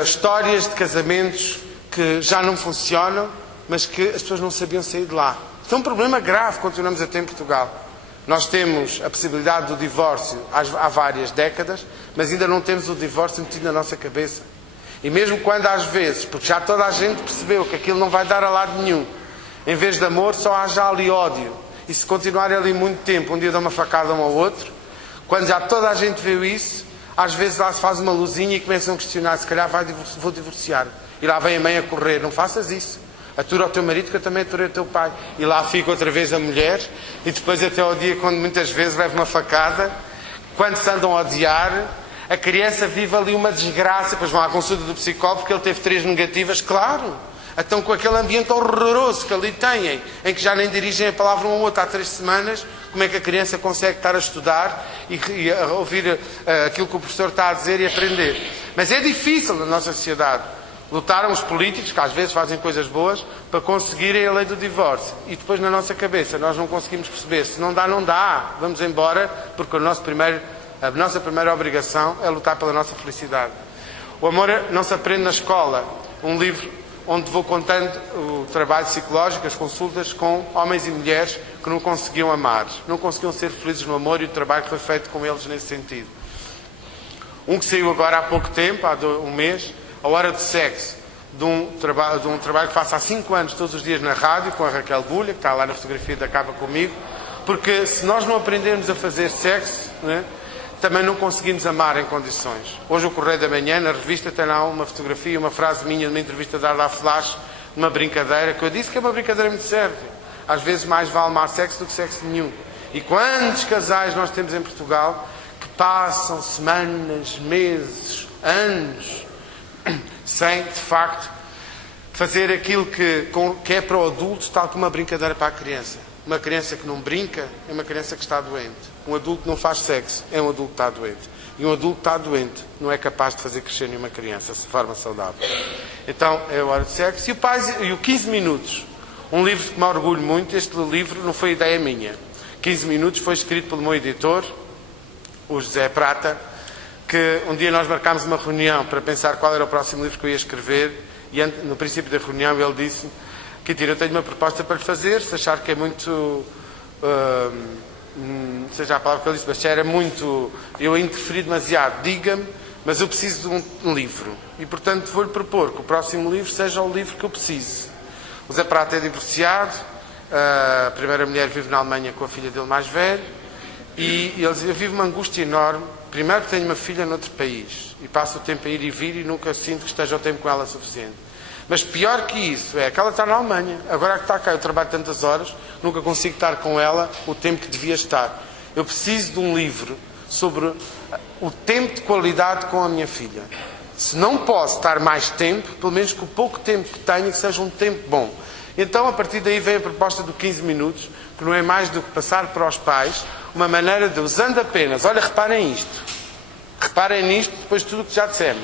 histórias de casamentos que já não funcionam, mas que as pessoas não sabiam sair de lá. Isso é um problema grave que continuamos a ter em Portugal. Nós temos a possibilidade do divórcio há várias décadas, mas ainda não temos o divórcio metido na nossa cabeça. E mesmo quando às vezes, porque já toda a gente percebeu que aquilo não vai dar a lado nenhum, em vez de amor só há já ali ódio. E se continuar ali muito tempo, um dia dá uma facada um ao outro, quando já toda a gente viu isso, às vezes lá se faz uma luzinha e começam a questionar, se calhar vou divorciar. E lá vem a mãe a correr, não faças isso. Atura o teu marido que eu também aturei o teu pai. E lá fica outra vez a mulher, e depois até ao dia quando muitas vezes leva uma facada, quando se andam a odiar, a criança vive ali uma desgraça, depois vão à consulta do psicólogo porque ele teve 3 negativas, claro. Então com aquele ambiente horroroso que ali têm, em que já nem dirigem a palavra um ao outro há 3 semanas, como é que a criança consegue estar a estudar e a ouvir aquilo que o professor está a dizer e aprender? Mas é difícil na nossa sociedade. Lutaram os políticos, que às vezes fazem coisas boas, para conseguirem a lei do divórcio. E depois na nossa cabeça nós não conseguimos perceber. Se não dá, não dá. Vamos embora, porque a nossa primeira obrigação é lutar pela nossa felicidade. O Amor não se aprende na escola. Um livro onde vou contando o trabalho psicológico, as consultas com homens e mulheres que não conseguiam amar. Não conseguiam ser felizes no amor e o trabalho que foi feito com eles nesse sentido. Um que saiu agora há pouco tempo, há um mês, A Hora do Sexo, de um trabalho que faço há 5 anos, todos os dias na rádio, com a Raquel Bulha, que está lá na fotografia da capa comigo, porque se nós não aprendermos a fazer sexo, né, também não conseguimos amar em condições. Hoje o Correio da Manhã, na revista, tem lá uma fotografia, uma frase minha de uma entrevista dada à Flash, uma brincadeira, que eu disse que é uma brincadeira muito séria. Às vezes mais vale amar sexo do que sexo nenhum. E quantos casais nós temos em Portugal que passam semanas, meses, anos, sem, de facto, fazer aquilo que é para o adulto, tal como uma brincadeira para a criança. Uma criança que não brinca é uma criança que está doente. Um adulto que não faz sexo é um adulto que está doente. E um adulto que está doente não é capaz de fazer crescer nenhuma criança de forma saudável. Então, é a Hora do Sexo. E o 15 Minutos, um livro que me orgulho muito. Este livro não foi ideia minha. 15 Minutos foi escrito pelo meu editor, o José Prata, que um dia nós marcámos uma reunião para pensar qual era o próximo livro que eu ia escrever, e no princípio da reunião ele disse: Quintino, eu tenho uma proposta para lhe fazer, se achar que é muito, seja a palavra que ele disse, mas se era muito, eu interferi demasiado, diga-me, mas eu preciso de um livro. E portanto vou-lhe propor que o próximo livro seja o livro que eu preciso. O Zé Prata é divorciado, a primeira mulher vive na Alemanha com a filha dele mais velha, e ele diz: eu vivo uma angústia enorme. Primeiro que tenho uma filha noutro país e passo o tempo a ir e vir e nunca sinto que esteja o tempo com ela suficiente. Mas pior que isso é que ela está na Alemanha. Agora que está cá, eu trabalho tantas horas, nunca consigo estar com ela o tempo que devia estar. Eu preciso de um livro sobre o tempo de qualidade com a minha filha. Se não posso estar mais tempo, pelo menos que o pouco tempo que tenho que seja um tempo bom. Então, a partir daí vem a proposta do 15 minutos, que não é mais do que passar para os pais uma maneira de, usando apenas, olha, reparem isto. Reparem nisto, depois de tudo o que já dissemos.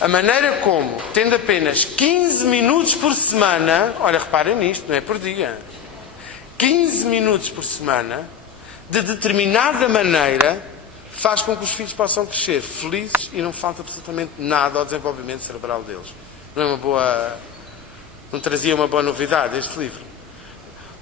A maneira como, tendo apenas 15 minutos por semana, olha, reparem nisto, não é por dia. 15 minutos por semana, de determinada maneira, faz com que os filhos possam crescer felizes e não falta absolutamente nada ao desenvolvimento cerebral deles. Não trazia uma boa novidade este livro.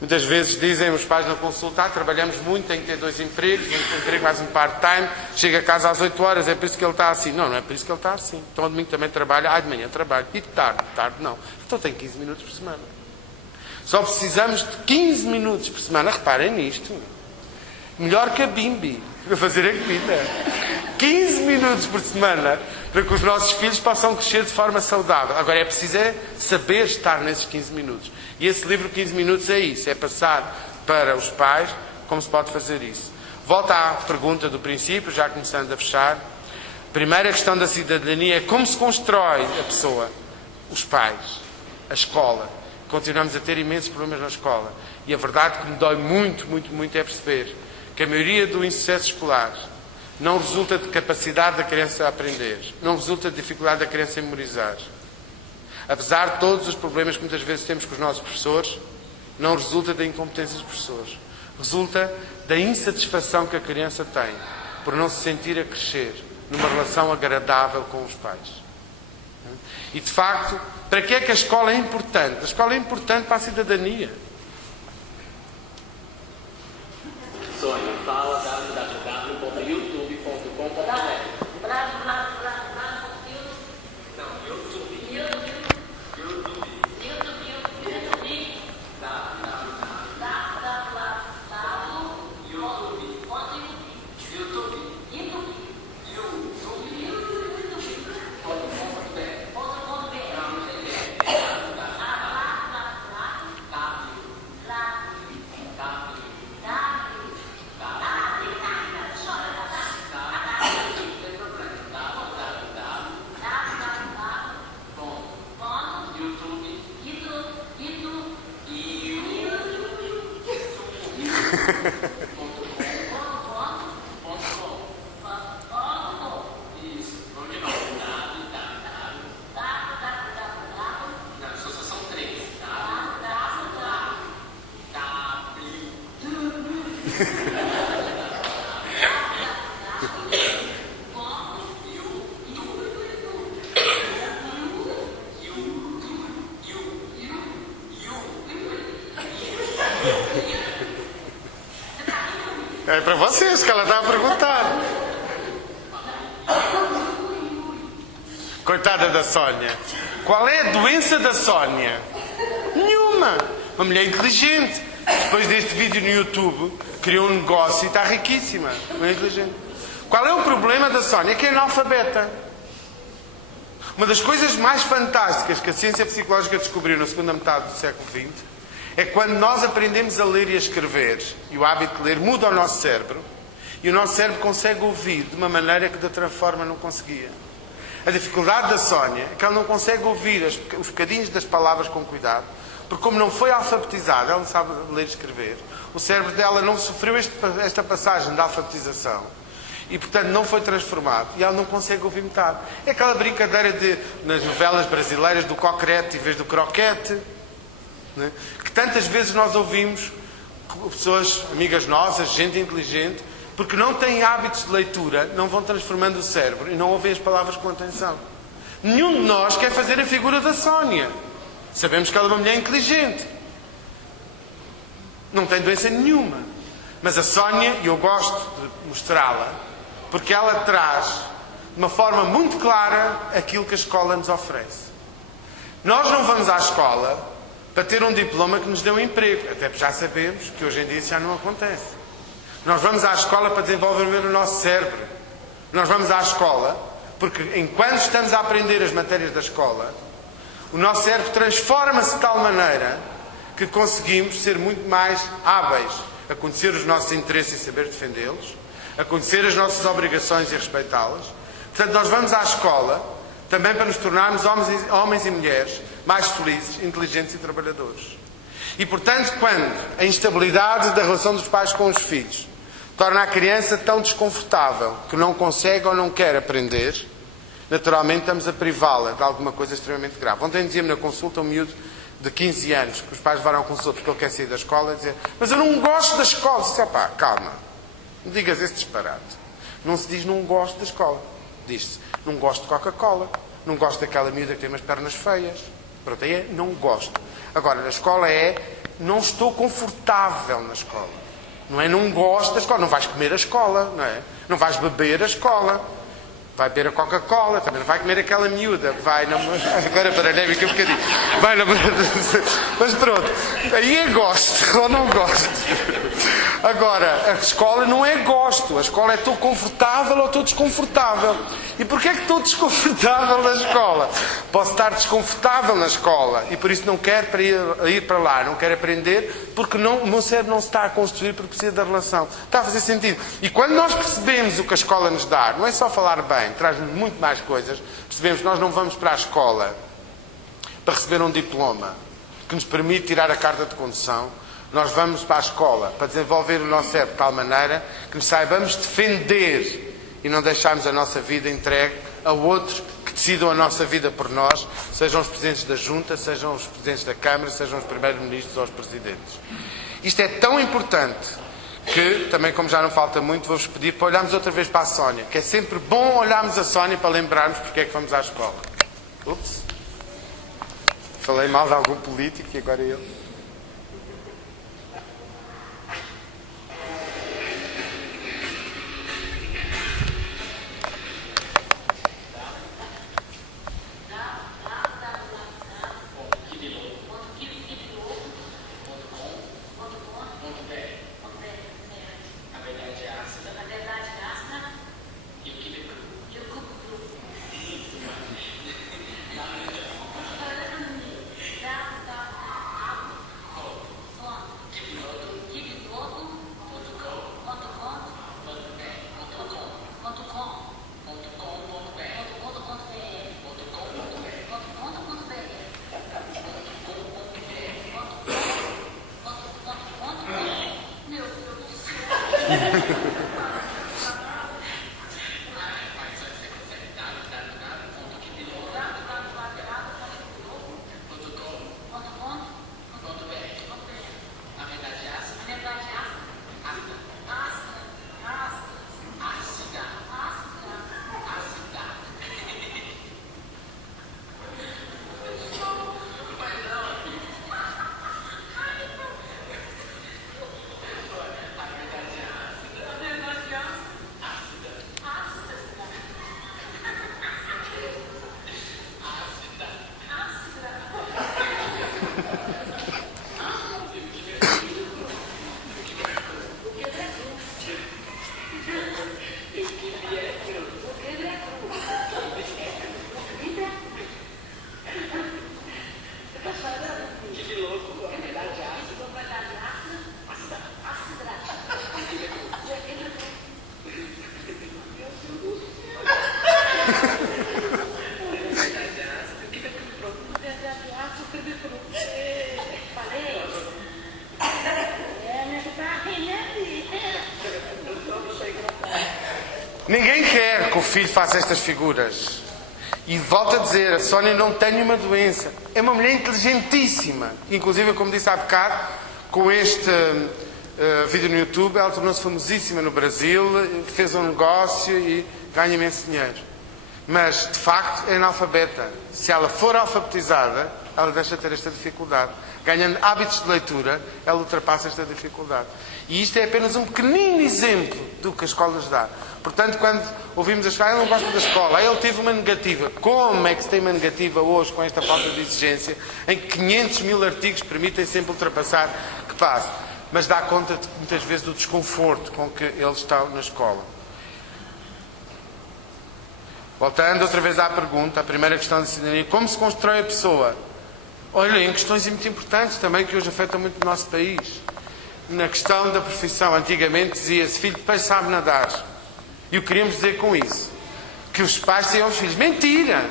Muitas vezes dizem os pais na consulta, trabalhamos muito, tem que ter 2 empregos, um emprego mais um part-time, chega a casa às 8 horas, é por isso que ele está assim. Não, não é por isso que ele está assim. Então, ao domingo também trabalha, de manhã trabalho, e de tarde não. Então tem 15 minutos por semana. Só precisamos de 15 minutos por semana, reparem nisto. Melhor que a Bimbi, para fazer a comida. 15 minutos por semana, para que os nossos filhos possam crescer de forma saudável. Agora é preciso saber estar nesses 15 minutos. E esse livro, 15 minutos, é isso. É passar para os pais como se pode fazer isso. Volta à pergunta do princípio, já começando a fechar. Primeira questão da cidadania é como se constrói a pessoa. Os pais, a escola. Continuamos a ter imensos problemas na escola. E a verdade que me dói muito, muito, muito é perceber que a maioria do insucesso escolar não resulta de capacidade da criança a aprender. Não resulta de dificuldade da criança em memorizar. Apesar de todos os problemas que muitas vezes temos com os nossos professores, não resulta da incompetência dos professores. Resulta da insatisfação que a criança tem por não se sentir a crescer numa relação agradável com os pais. E, de facto, para que é que a escola é importante? A escola é importante para a cidadania. Sônia, fala www.youtube.com.br. É para vocês que ela está a perguntar. Coitada da Sónia. Qual é a doença da Sónia? Nenhuma. Uma mulher inteligente. Depois deste vídeo no YouTube, criou um negócio e está riquíssima. Não é inteligente. Qual é o problema da Sónia? É que é analfabeta. Uma das coisas mais fantásticas que a ciência psicológica descobriu na segunda metade do século XX é quando nós aprendemos a ler e a escrever, e o hábito de ler muda o nosso cérebro, e o nosso cérebro consegue ouvir de uma maneira que de outra forma não conseguia. A dificuldade da Sónia é que ela não consegue ouvir os bocadinhos das palavras com cuidado, porque como não foi alfabetizada, ela não sabe ler e escrever, o cérebro dela não sofreu esta passagem da alfabetização, e portanto não foi transformado, e ela não consegue ouvir metade. É aquela brincadeira nas novelas brasileiras do coquerete em vez do croquete, né? Que tantas vezes nós ouvimos pessoas, amigas nossas, gente inteligente, porque não têm hábitos de leitura, não vão transformando o cérebro e não ouvem as palavras com atenção. Nenhum de nós quer fazer a figura da Sónia. Sabemos que ela é uma mulher inteligente. Não tem doença nenhuma. Mas a Sónia, e eu gosto de mostrá-la, porque ela traz de uma forma muito clara aquilo que a escola nos oferece. Nós não vamos à escola para ter um diploma que nos dê um emprego. Até porque já sabemos que hoje em dia isso já não acontece. Nós vamos à escola para desenvolver o nosso cérebro. Nós vamos à escola porque enquanto estamos a aprender as matérias da escola, o nosso cérebro transforma-se de tal maneira que conseguimos ser muito mais hábeis a conhecer os nossos interesses e saber defendê-los, a conhecer as nossas obrigações e a respeitá-las. Portanto, nós vamos à escola também para nos tornarmos homens e mulheres mais felizes, inteligentes e trabalhadores. E, portanto, quando a instabilidade da relação dos pais com os filhos torna a criança tão desconfortável que não consegue ou não quer aprender, naturalmente estamos a privá-la de alguma coisa extremamente grave. Ontem dizia-me na consulta um miúdo de 15 anos, que os pais levaram a consulta porque ele quer sair da escola, e dizia: mas eu não gosto da escola. Disse: pá, calma, não digas esse disparate. Não se diz não gosto da escola. Diz-se: não gosto de Coca-Cola, não gosto daquela miúda que tem umas pernas feias. Pronto, aí é não gosto. Agora, na escola é não estou confortável na escola. Não é não gosto da escola. Não vais comer a escola, não é? Não vais beber a escola. Vai beber a Coca-Cola, também não vai comer aquela miúda. Vai namorar. Agora paranoica um bocadinho. Vai namorar. Mas pronto. Aí é gosto ou não gosto. Agora, a escola não é gosto. A escola é estou confortável ou estou desconfortável. E porquê é que estou desconfortável na escola? Posso estar desconfortável na escola e por isso não quero ir para lá, não quero aprender, porque o meu cérebro não se está a construir porque precisa da relação. Está a fazer sentido. E quando nós percebemos o que a escola nos dá, não é só falar bem, traz-nos muito mais coisas, percebemos que nós não vamos para a escola para receber um diploma que nos permite tirar a carta de condução. Nós vamos para a escola para desenvolver o nosso cérebro de tal maneira que nos saibamos defender e não deixarmos a nossa vida entregue a outros que decidam a nossa vida por nós, sejam os presidentes da Junta, sejam os presidentes da Câmara, sejam os primeiros-ministros ou os presidentes. Isto é tão importante que, também como já não falta muito, vou-vos pedir para olharmos outra vez para a Sónia, que é sempre bom olharmos a Sónia para lembrarmos porque é que vamos à escola. Ups! Falei mal de algum político e agora eu. Ninguém quer que o filho faça estas figuras. E volto a dizer, a Sónia não tem nenhuma doença. É uma mulher inteligentíssima. Inclusive, como disse há bocado, com este vídeo no YouTube, ela tornou-se famosíssima no Brasil, fez um negócio e ganha imenso dinheiro. Mas, de facto, é analfabeta. Se ela for alfabetizada, ela deixa de ter esta dificuldade. Ganhando hábitos de leitura, ela ultrapassa esta dificuldade. E isto é apenas um pequenino exemplo do que a escola nos dá. Portanto, quando ouvimos a escola, ele não gosta da escola, ele teve uma negativa. Como é que se tem uma negativa hoje com esta falta de exigência, em que 500 mil artigos permitem sempre ultrapassar que passe? Mas dá conta, muitas vezes, do desconforto com que eles estão na escola. Voltando outra vez à pergunta, a primeira questão da cidadania: como se constrói a pessoa? Olha, em questões muito importantes também, que hoje afetam muito o nosso país. Na questão da profissão, antigamente dizia-se: filho de peixe sabe nadar. E o que queríamos dizer com isso? Que os pais tinham os filhos. Mentira!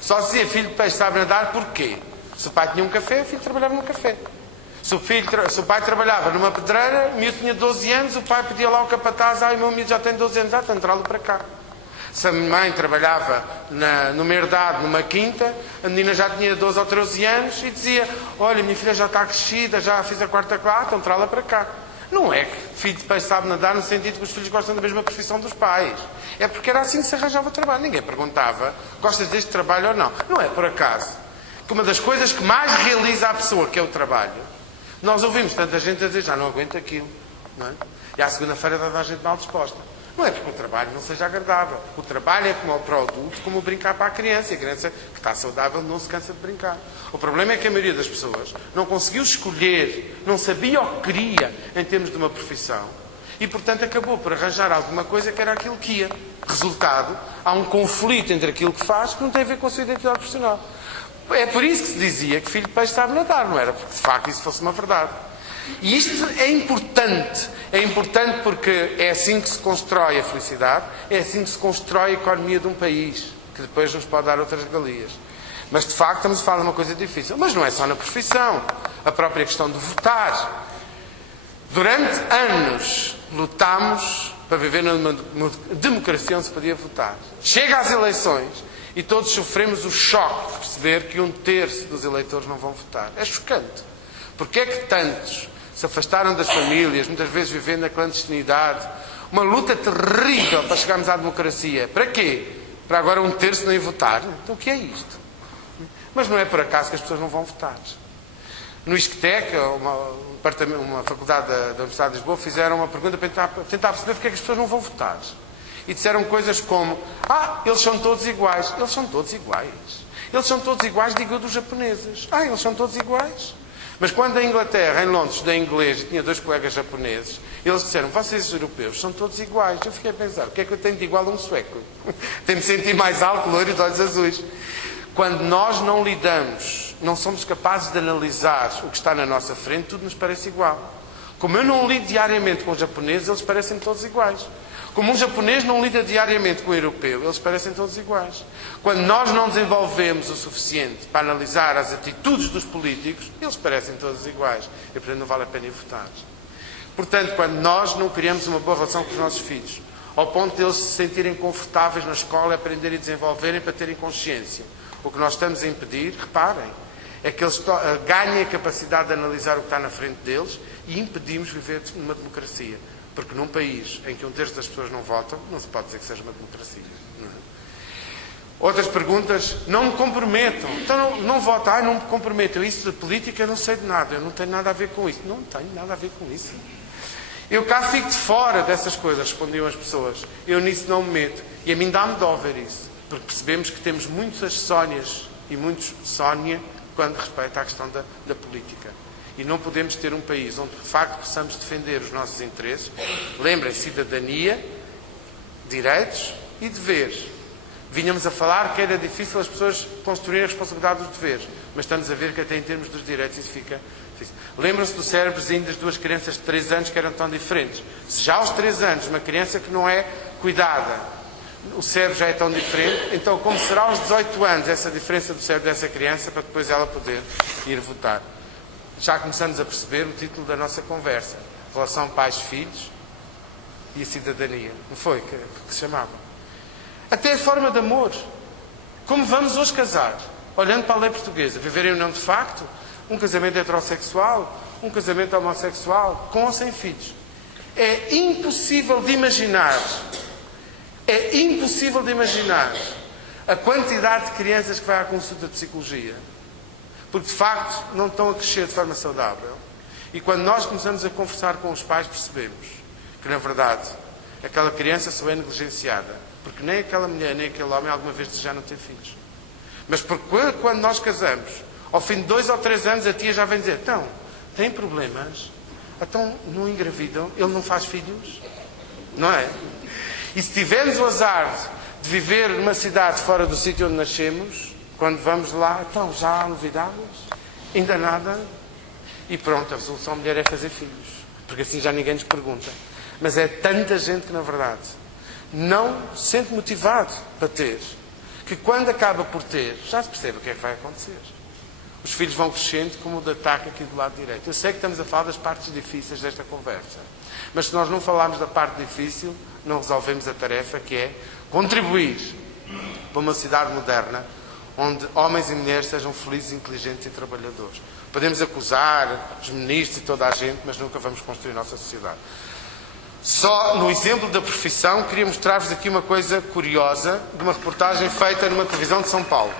Só se dizia filho de peixe sabe nadar, porquê? Se o pai tinha um café, o filho trabalhava num café. Se o pai trabalhava numa pedreira, o miúdo tinha 12 anos, o pai pedia lá ao capataz: o meu miúdo já tem 12 anos, então entra-lo para cá. Se a mãe trabalhava numa herdade, numa quinta, a menina já tinha 12 ou 13 anos e dizia: olha, minha filha já está crescida, já fiz a 4ª classe, então entra-la para cá. Não é que filho de peixe sabe nadar no sentido que os filhos gostam da mesma profissão dos pais. É porque era assim que se arranjava trabalho. Ninguém perguntava: gostas deste trabalho ou não? Não é por acaso que uma das coisas que mais realiza a pessoa, que é o trabalho, nós ouvimos tanta gente a dizer: já não aguento aquilo, não é? E à segunda-feira toda a gente mal disposta. Não é porque o trabalho não seja agradável. O trabalho é como para o adulto, como brincar para a criança. E a criança que está saudável não se cansa de brincar. O problema é que a maioria das pessoas não conseguiu escolher, não sabia o que queria em termos de uma profissão e, portanto, acabou por arranjar alguma coisa que era aquilo que ia. Resultado, há um conflito entre aquilo que faz que não tem a ver com a sua identidade profissional. É por isso que se dizia que filho de peixe sabe nadar, não era porque de facto isso fosse uma verdade. E isto é importante. É importante porque é assim que se constrói a felicidade, é assim que se constrói a economia de um país, que depois nos pode dar outras regalias. Mas de facto estamos a falar de uma coisa difícil. Mas não é só na profissão. A própria questão de votar. Durante anos lutámos para viver numa democracia onde se podia votar. Chega às eleições e todos sofremos o choque de perceber que 1/3 dos eleitores não vão votar. É chocante. Porque é que tantos se afastaram das famílias, muitas vezes vivendo na clandestinidade? Uma luta terrível para chegarmos à democracia. Para quê? Para agora 1/3 não ir votar? Então o que é isto? Mas não é por acaso que as pessoas não vão votar. No ISCTEC, uma faculdade da Universidade de Lisboa, fizeram uma pergunta para tentar perceber porque é que as pessoas não vão votar. E disseram coisas como: eles são todos iguais. Eles são todos iguais. Eles são todos iguais, digo eu, dos japoneses. Eles são todos iguais. Mas quando em Inglaterra, em Londres, estudei inglês e tinha 2 colegas japoneses, eles disseram: vocês os europeus são todos iguais. Eu fiquei a pensar: o que é que eu tenho de igual a um sueco? Tenho de sentir mais alto, loiro e de olhos azuis. Quando nós não lidamos, não somos capazes de analisar o que está na nossa frente, tudo nos parece igual. Como eu não lido diariamente com os japoneses, eles parecem todos iguais. Como um japonês não lida diariamente com um europeu, eles parecem todos iguais. Quando nós não desenvolvemos o suficiente para analisar as atitudes dos políticos, eles parecem todos iguais. E, portanto, não vale a pena ir votar. Portanto, quando nós não criamos uma boa relação com os nossos filhos, ao ponto de eles se sentirem confortáveis na escola, aprenderem e desenvolverem para terem consciência, o que nós estamos a impedir, reparem, é que eles ganhem a capacidade de analisar o que está na frente deles e impedimos viver numa democracia. Porque num país em que 1/3 das pessoas não votam, não se pode dizer que seja uma democracia. Não é? Outras perguntas: não me comprometam. Então não voto. Não me comprometam. Isso de política eu não sei de nada. Eu não tenho nada a ver com isso. Não tenho nada a ver com isso. Eu cá fico de fora dessas coisas, respondiam as pessoas. Eu nisso não me meto. E a mim dá-me dó ver isso. Porque percebemos que temos muitas Sónias e muitos Sónia quando respeita à questão da política. E não podemos ter um país onde, de facto, possamos defender os nossos interesses. Lembrem, cidadania, direitos e deveres. Vínhamos a falar que era difícil as pessoas construírem a responsabilidade dos deveres. Mas estamos a ver que até em termos dos direitos isso fica difícil. Lembram-se do cérebrozinho das 2 crianças de 3 anos que eram tão diferentes. Se já aos 3 anos uma criança que não é cuidada, o cérebro já é tão diferente, então como será aos 18 anos essa diferença do cérebro dessa criança para depois ela poder ir votar? Já começamos a perceber o título da nossa conversa: relação pais-filhos e a cidadania. Não foi que se chamava? Até a forma de amor. Como vamos hoje casar? Olhando para a lei portuguesa, viver em união de facto, um casamento heterossexual, um casamento homossexual, com ou sem filhos. É impossível de imaginar a quantidade de crianças que vai à consulta de psicologia. Porque, de facto, não estão a crescer de forma saudável. E quando nós começamos a conversar com os pais, percebemos que, na verdade, aquela criança só é negligenciada. Porque nem aquela mulher, nem aquele homem alguma vez desejaram ter filhos. Mas porque quando nós casamos, ao fim de 2 ou 3 anos, a tia já vem dizer: então, tem problemas? Então, não engravidam? Ele não faz filhos? Não é? E se tivermos o azar de viver numa cidade fora do sítio onde nascemos, quando vamos lá, então, já há novidades? Ainda nada? E pronto, a solução mulher é fazer filhos. Porque assim já ninguém nos pergunta. Mas é tanta gente que, na verdade, não se sente motivado para ter, que quando acaba por ter, já se percebe o que é que vai acontecer. Os filhos vão crescendo como o de ataque aqui do lado direito. Eu sei que estamos a falar das partes difíceis desta conversa, mas se nós não falarmos da parte difícil, não resolvemos a tarefa, que é contribuir para uma sociedade moderna onde homens e mulheres sejam felizes, inteligentes e trabalhadores. Podemos acusar os ministros e toda a gente, mas nunca vamos construir a nossa sociedade. Só no exemplo da profissão, queria mostrar-vos aqui uma coisa curiosa de uma reportagem feita numa televisão de São Paulo.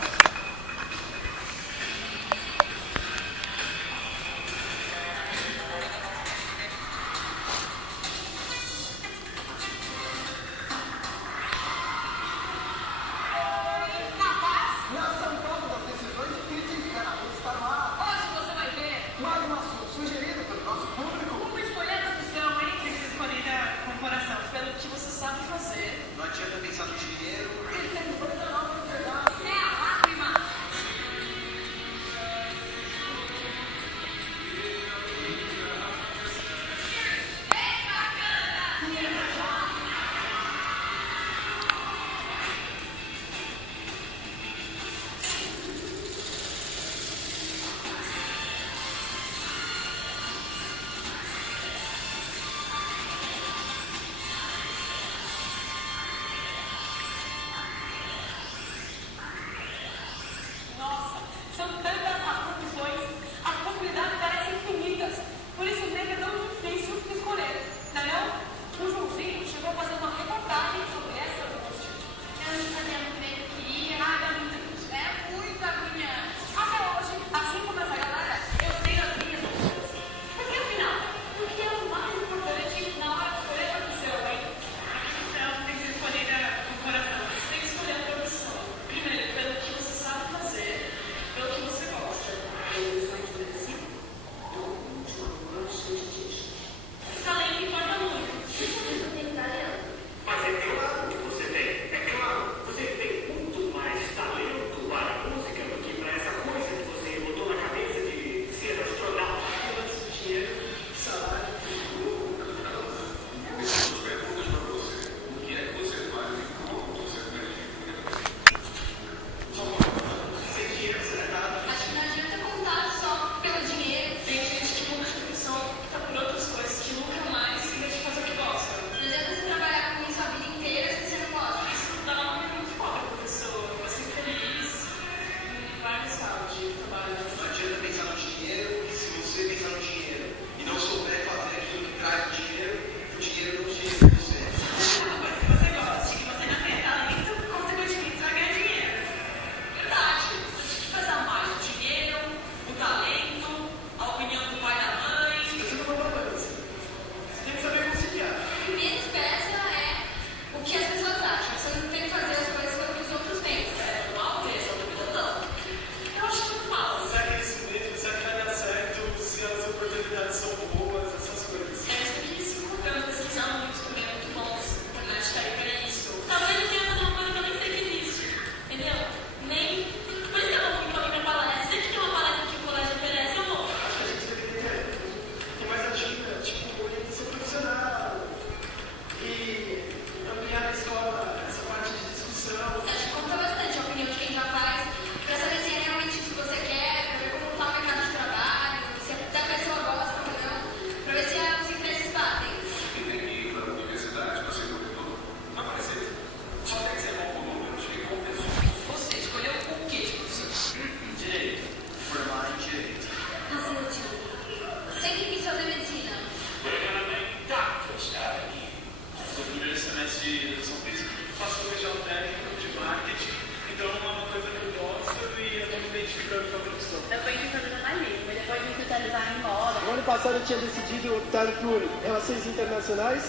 passado eu tinha decidido optar por relações internacionais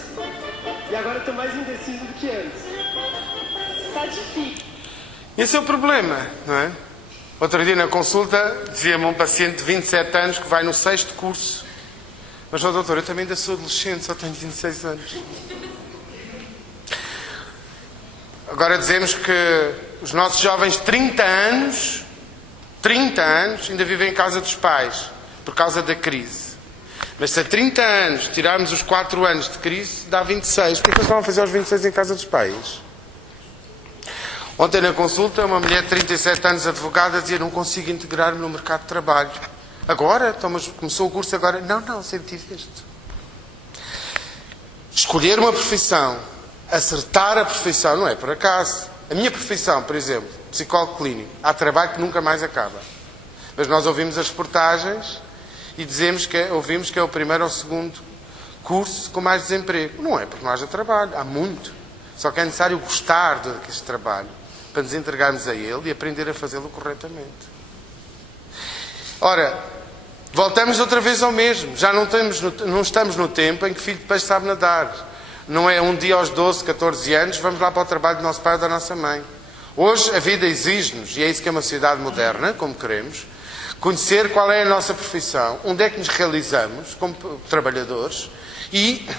e agora estou mais indeciso do que antes. Tá difícil. Esse é o problema, não é? Outro dia na consulta dizia-me um paciente de 27 anos que vai no 6º curso. Mas, ó, doutor, eu também ainda sou adolescente, só tenho 26 anos. Agora dizemos que os nossos jovens de 30 anos, ainda vivem em casa dos pais, por causa da crise. Mas se a 30 anos tirarmos os 4 anos de crise, dá 26. Por que eles estavam a fazer aos 26 em casa dos pais? Ontem na consulta, uma mulher de 37 anos, advogada, dizia: não consigo integrar-me no mercado de trabalho. Agora? Então, mas começou o curso agora? Não, sempre tive isto. Escolher uma profissão, acertar a profissão, não é por acaso. A minha profissão, por exemplo, psicólogo clínico, há trabalho que nunca mais acaba. Mas nós ouvimos as reportagens e ouvimos que é o primeiro ou segundo curso com mais desemprego. Não é porque não haja trabalho, há muito. Só que é necessário gostar deste trabalho para nos entregarmos a ele e aprender a fazê-lo corretamente. Ora, voltamos outra vez ao mesmo. Já não estamos no tempo em que filho de peixe sabe nadar. Não é um dia aos 12, 14 anos, vamos lá para o trabalho do nosso pai ou da nossa mãe. Hoje a vida exige-nos, e é isso que é uma sociedade moderna, como queremos, conhecer qual é a nossa profissão, onde é que nos realizamos como trabalhadores e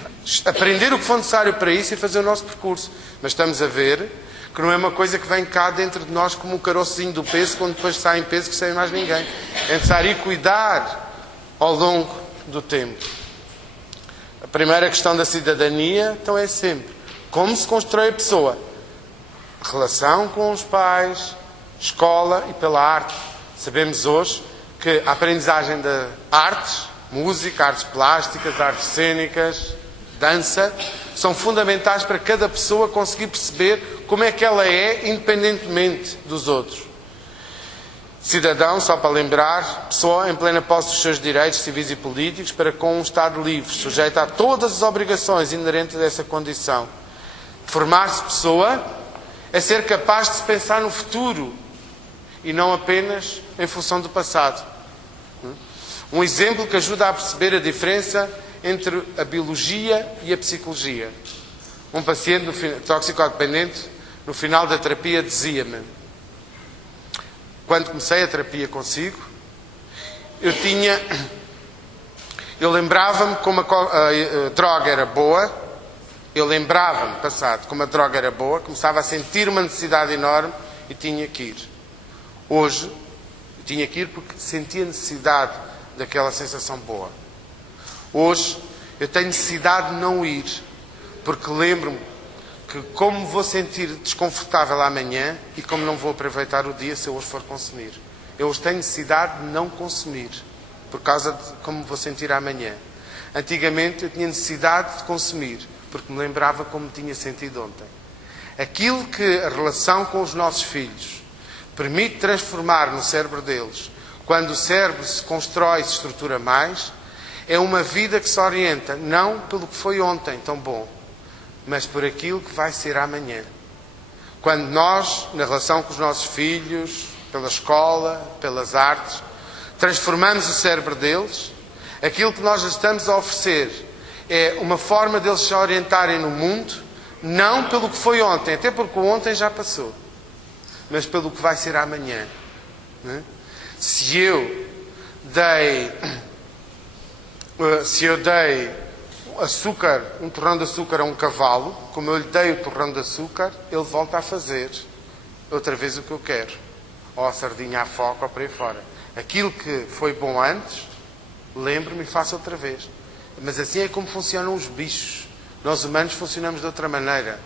aprender o que for necessário para isso e fazer o nosso percurso. Mas estamos a ver que não é uma coisa que vem cá dentro de nós como um carocinho do peso, quando depois sai em peso que sai mais ninguém. É necessário ir cuidar ao longo do tempo. A primeira questão da cidadania, então, é sempre como se constrói a pessoa. Relação com os pais, escola e pela arte. Sabemos hoje que a aprendizagem de artes, música, artes plásticas, artes cênicas, dança, são fundamentais para cada pessoa conseguir perceber como é que ela é, independentemente dos outros. Cidadão, só para lembrar, pessoa em plena posse dos seus direitos civis e políticos para com um Estado livre, sujeito a todas as obrigações inerentes a essa condição. Formar-se pessoa é ser capaz de se pensar no futuro e não apenas em função do passado. Um exemplo que ajuda a perceber a diferença entre a biologia e a psicologia. Um paciente toxicodependente, no final da terapia, dizia-me: quando comecei a terapia consigo, eu lembrava-me como a droga era boa, começava a sentir uma necessidade enorme e tinha que ir. Hoje, eu tinha que ir porque sentia necessidade daquela sensação boa. Hoje, eu tenho necessidade de não ir, porque lembro-me que como me vou sentir desconfortável amanhã e como não vou aproveitar o dia se eu hoje for consumir. Eu hoje tenho necessidade de não consumir, por causa de como me vou sentir amanhã. Antigamente eu tinha necessidade de consumir, porque me lembrava como me tinha sentido ontem. Aquilo que a relação com os nossos filhos permite transformar no cérebro deles, quando o cérebro se constrói e se estrutura mais, é uma vida que se orienta não pelo que foi ontem tão bom, mas por aquilo que vai ser amanhã. Quando nós, na relação com os nossos filhos, pela escola, pelas artes, transformamos o cérebro deles, aquilo que nós lhes estamos a oferecer é uma forma deles se orientarem no mundo, não pelo que foi ontem, até porque o ontem já passou, mas pelo que vai ser amanhã. Se eu dei açúcar, um torrão de açúcar a um cavalo, como eu lhe dei o torrão de açúcar, ele volta a fazer outra vez o que eu quero. Ou a sardinha à foca, ou por aí fora. Aquilo que foi bom antes, lembro-me e faço outra vez. Mas assim é como funcionam os bichos. Nós humanos funcionamos de outra maneira.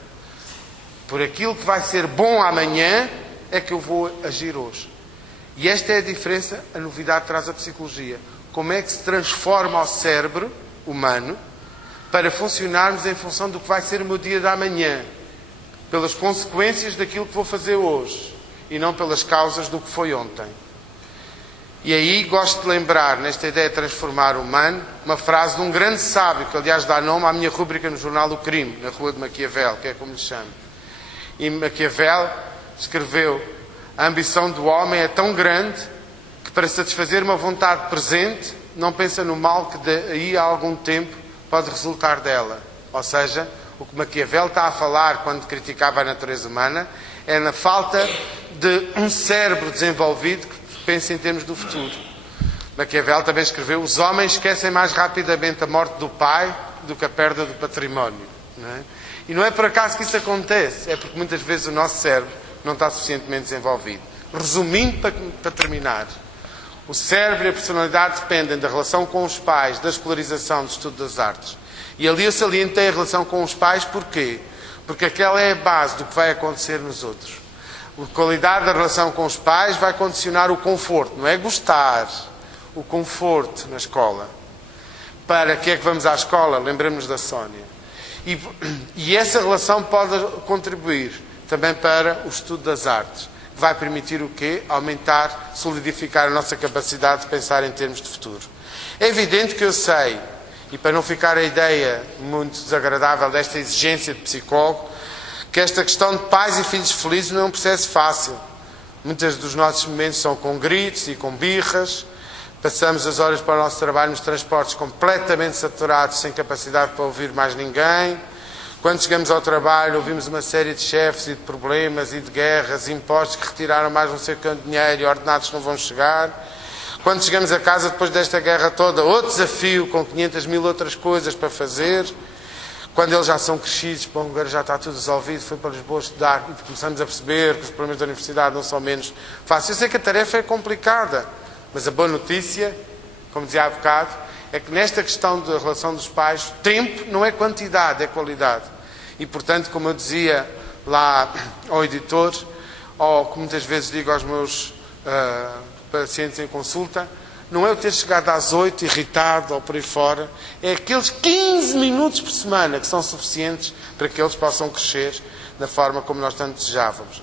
Por aquilo que vai ser bom amanhã, é que eu vou agir hoje. E esta é a diferença, a novidade que traz a psicologia. Como é que se transforma o cérebro humano para funcionarmos em função do que vai ser o meu dia de amanhã, pelas consequências daquilo que vou fazer hoje e não pelas causas do que foi ontem. E aí gosto de lembrar, nesta ideia de transformar o humano, uma frase de um grande sábio, que aliás dá nome à minha rúbrica no jornal O Crime, na Rua de Maquiavel, que é como lhe chamo. E Maquiavel escreveu: a ambição do homem é tão grande que para satisfazer uma vontade presente não pensa no mal que daí a algum tempo pode resultar dela. Ou seja, o que Maquiavel está a falar quando criticava a natureza humana é na falta de um cérebro desenvolvido que pense em termos do futuro. Maquiavel também escreveu: os homens esquecem mais rapidamente a morte do pai do que a perda do património. Não é? E não é por acaso que isso acontece, é porque muitas vezes o nosso cérebro não está suficientemente desenvolvido. Resumindo, para terminar, O cérebro e a personalidade dependem da relação com os pais, da escolarização, do estudo das artes. E ali eu salientei a relação com os pais, porquê? Porque aquela é a base do que vai acontecer nos outros. A qualidade da relação com os pais vai condicionar o conforto, não é gostar, o conforto na escola. Para que é que vamos à escola? Lembremos da Sónia. E essa relação pode contribuir também para o estudo das artes. Vai permitir o quê? Aumentar, solidificar a nossa capacidade de pensar em termos de futuro. É evidente que eu sei, e para não ficar a ideia muito desagradável desta exigência de psicólogo, que esta questão de pais e filhos felizes não é um processo fácil. Muitos dos nossos momentos são com gritos e com birras, passamos as horas para o nosso trabalho nos transportes completamente saturados, sem capacidade para ouvir mais ninguém. Quando chegamos ao trabalho, ouvimos uma série de chefes e de problemas e de guerras, impostos que retiraram mais não sei quanto dinheiro e ordenados que não vão chegar. Quando chegamos a casa, depois desta guerra toda, outro desafio com 500 mil outras coisas para fazer. Quando eles já são crescidos, bom, agora já está tudo resolvido, foi para Lisboa estudar e começamos a perceber que os problemas da universidade não são menos fáceis. Eu sei que a tarefa é complicada, mas a boa notícia, como dizia há bocado, é que nesta questão da relação dos pais, tempo não é quantidade, é qualidade. E, portanto, como eu dizia lá ao editor, ou como muitas vezes digo aos meus pacientes em consulta, não é eu ter chegado às 8 irritado ou por aí fora, é aqueles 15 minutos por semana que são suficientes para que eles possam crescer da forma como nós tanto desejávamos.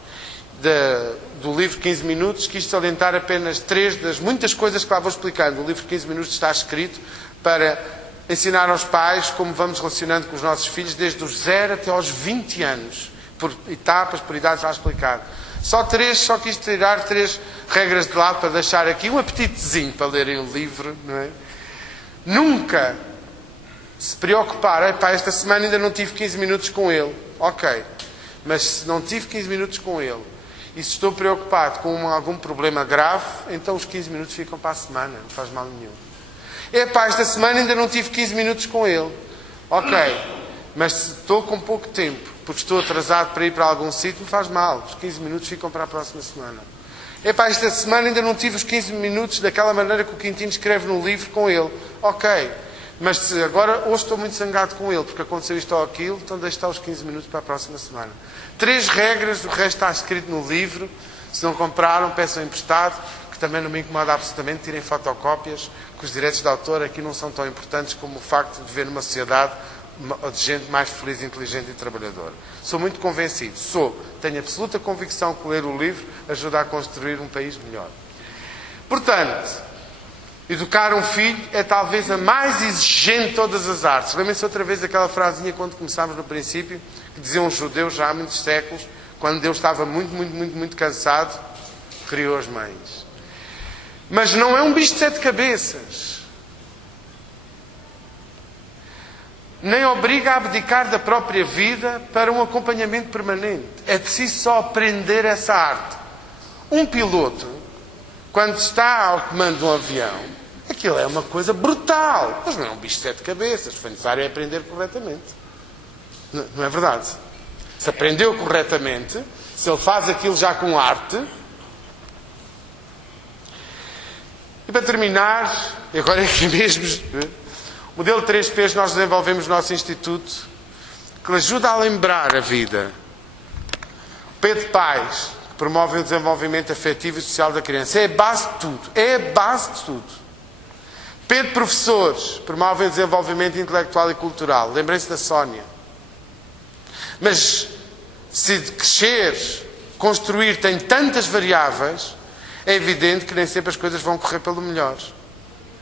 Do livro 15 minutos, quis salientar apenas 3 das muitas coisas que lá vou explicando. O livro 15 minutos está escrito para ensinar aos pais como vamos relacionando com os nossos filhos desde os 0 até aos 20 anos, por etapas, por idades já explicado. Só quis tirar 3 regras de lado para deixar aqui um apetitezinho para lerem o livro, não é? Nunca se preocupar, epá, esta semana ainda não tive 15 minutos com ele. Ok, mas se não tive 15 minutos com ele e se estou preocupado com algum problema grave, então os 15 minutos ficam para a semana, não faz mal nenhum. Epá, esta semana ainda não tive 15 minutos com ele. Ok, mas se estou com pouco tempo, porque estou atrasado para ir para algum sítio, não faz mal. Os 15 minutos ficam para a próxima semana. Epá, esta semana ainda não tive os 15 minutos daquela maneira que o Quintino escreve no livro com ele. Ok, mas se agora hoje estou muito zangado com ele, porque aconteceu isto ou aquilo, então deixo estar os 15 minutos para a próxima semana. 3 regras, o resto está escrito no livro. Se não compraram, peçam emprestado, que também não me incomoda absolutamente, tirem fotocópias, que os direitos de autor aqui não são tão importantes como o facto de viver numa sociedade de gente mais feliz, inteligente e trabalhadora. Sou muito convencido, tenho absoluta convicção que ler o livro ajuda a construir um país melhor. Portanto, educar um filho é talvez a mais exigente de todas as artes. Lembrem-se outra vez daquela frasinha quando começámos no princípio, que diziam os judeus já há muitos séculos, quando Deus estava muito cansado, criou as mães. Mas não é um bicho de 7 cabeças. Nem obriga a abdicar da própria vida para um acompanhamento permanente. É preciso só aprender essa arte. Um piloto, quando está ao comando de um avião, aquilo é uma coisa brutal. Mas não é um bicho de 7 cabeças. Foi necessário aprender corretamente. Não é verdade? Se aprendeu corretamente, se ele faz aquilo já com arte. E para terminar, e agora é que mesmo... O modelo 3Ps nós desenvolvemos no nosso Instituto, que ajuda a lembrar a vida. O P de Pais, que promove o desenvolvimento afetivo e social da criança. É a base de tudo. É a base de tudo. P de Professores, promove o desenvolvimento intelectual e cultural. Lembrem-se da Sónia. Mas se de crescer, construir tem tantas variáveis, é evidente que nem sempre as coisas vão correr pelo melhor.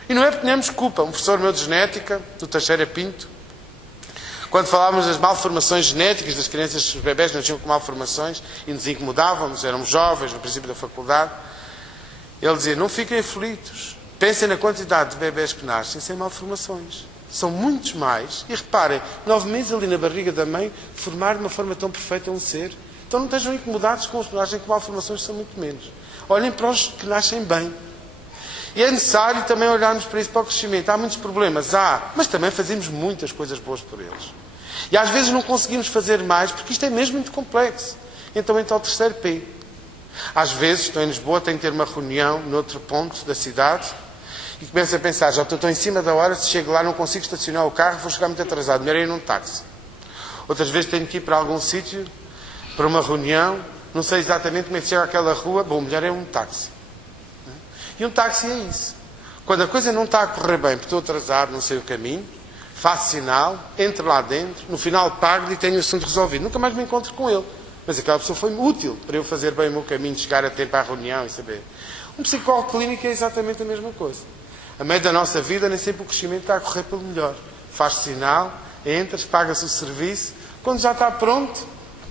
E não é porque tenhamos culpa. Um professor meu de genética, do Teixeira Pinto, quando falávamos das malformações genéticas das crianças, os bebés nasciam com malformações e nos incomodávamos, éramos jovens, no princípio da faculdade, ele dizia, não fiquem aflitos. Pensem na quantidade de bebés que nascem sem malformações. São muitos mais. E reparem, 9 meses ali na barriga da mãe, formar de uma forma tão perfeita um ser. Então não estejam incomodados com os que nascem com malformações, são muito menos. Olhem para os que nascem bem. E é necessário também olharmos para isso, para o crescimento. Há muitos problemas, mas também fazemos muitas coisas boas por eles. E às vezes não conseguimos fazer mais, porque isto é mesmo muito complexo. Então entra o terceiro P. Às vezes estou em Lisboa, tenho que ter uma reunião noutro ponto da cidade e começo a pensar, já estou em cima da hora, se chego lá não consigo estacionar o carro, vou chegar muito atrasado, melhor ir num táxi. Outras vezes tenho que ir para algum sítio, para uma reunião, não sei exatamente como é que chega àquela rua, bom, melhor é um táxi. E um táxi é isso. Quando a coisa não está a correr bem, porque estou atrasado, não sei o caminho, faço sinal, entro lá dentro, no final pago e tenho o assunto resolvido. Nunca mais me encontro com ele. Mas aquela pessoa foi útil para eu fazer bem o meu caminho, chegar a tempo à reunião e saber. Um psicólogo clínico é exatamente a mesma coisa. A meio da nossa vida, nem sempre o crescimento está a correr pelo melhor. Faz sinal, entras, paga-se o serviço. Quando já está pronto,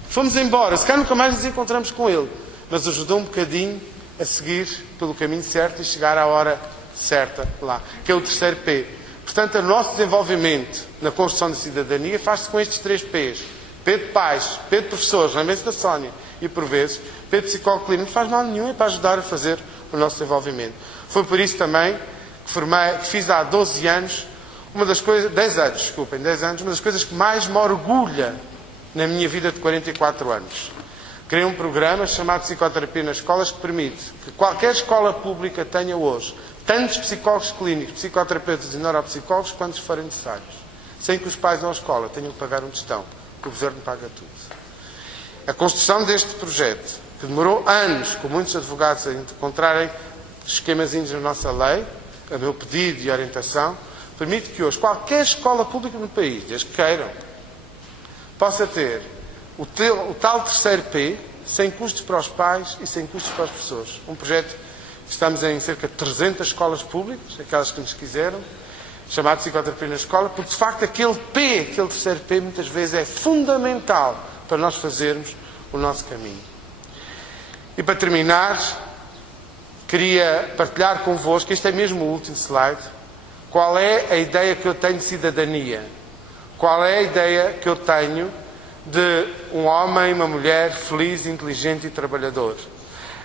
fomos embora. Se calhar nunca mais nos encontramos com ele. Mas ajudou um bocadinho a seguir pelo caminho certo e chegar à hora certa lá. Que é o terceiro P. Portanto, o nosso desenvolvimento na construção da cidadania faz-se com estes 3 P's. P de pais, P de professores, lembrem-se da Sónia, e por vezes, P de psicólogo clínico, não faz mal nenhum, é para ajudar a fazer o nosso desenvolvimento. Foi por isso também que fiz há 12 anos, 10 anos, uma das coisas que mais me orgulha na minha vida de 44 anos. Criei um programa chamado Psicoterapia nas Escolas que permite que qualquer escola pública tenha hoje tantos psicólogos clínicos, psicoterapeutas e neuropsicólogos quantos forem necessários, sem que os pais na escola tenham que pagar um tostão, que o Governo paga tudo. A construção deste projeto, que demorou anos, com muitos advogados a encontrarem esquemazinhos na nossa lei, a meu pedido e orientação, permite que hoje qualquer escola pública no país, desde que queiram, possa ter o tal terceiro P, sem custos para os pais e sem custos para as pessoas. Um projeto que estamos em cerca de 300 escolas públicas, aquelas que nos quiseram, chamado Psicoterapia na Escola, porque de facto aquele terceiro P, muitas vezes é fundamental para nós fazermos o nosso caminho. E para terminar, queria partilhar convosco, este é mesmo o último slide, qual é a ideia que eu tenho de cidadania. Qual é a ideia que eu tenho de um homem, uma mulher feliz, inteligente e trabalhador.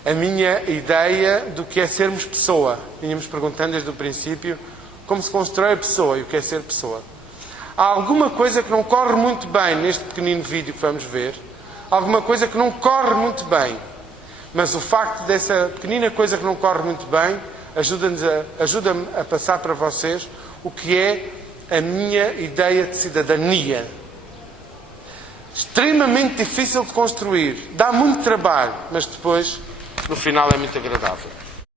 A minha ideia do que é sermos pessoa. Vínhamos perguntando desde o princípio como se constrói a pessoa e o que é ser pessoa. Há alguma coisa que não corre muito bem neste pequenino vídeo que vamos ver. Alguma coisa que não corre muito bem. Mas o facto dessa pequenina coisa que não corre muito bem ajuda-me a passar para vocês o que é a minha ideia de cidadania. Extremamente difícil de construir, dá muito trabalho, mas depois, no final, é muito agradável.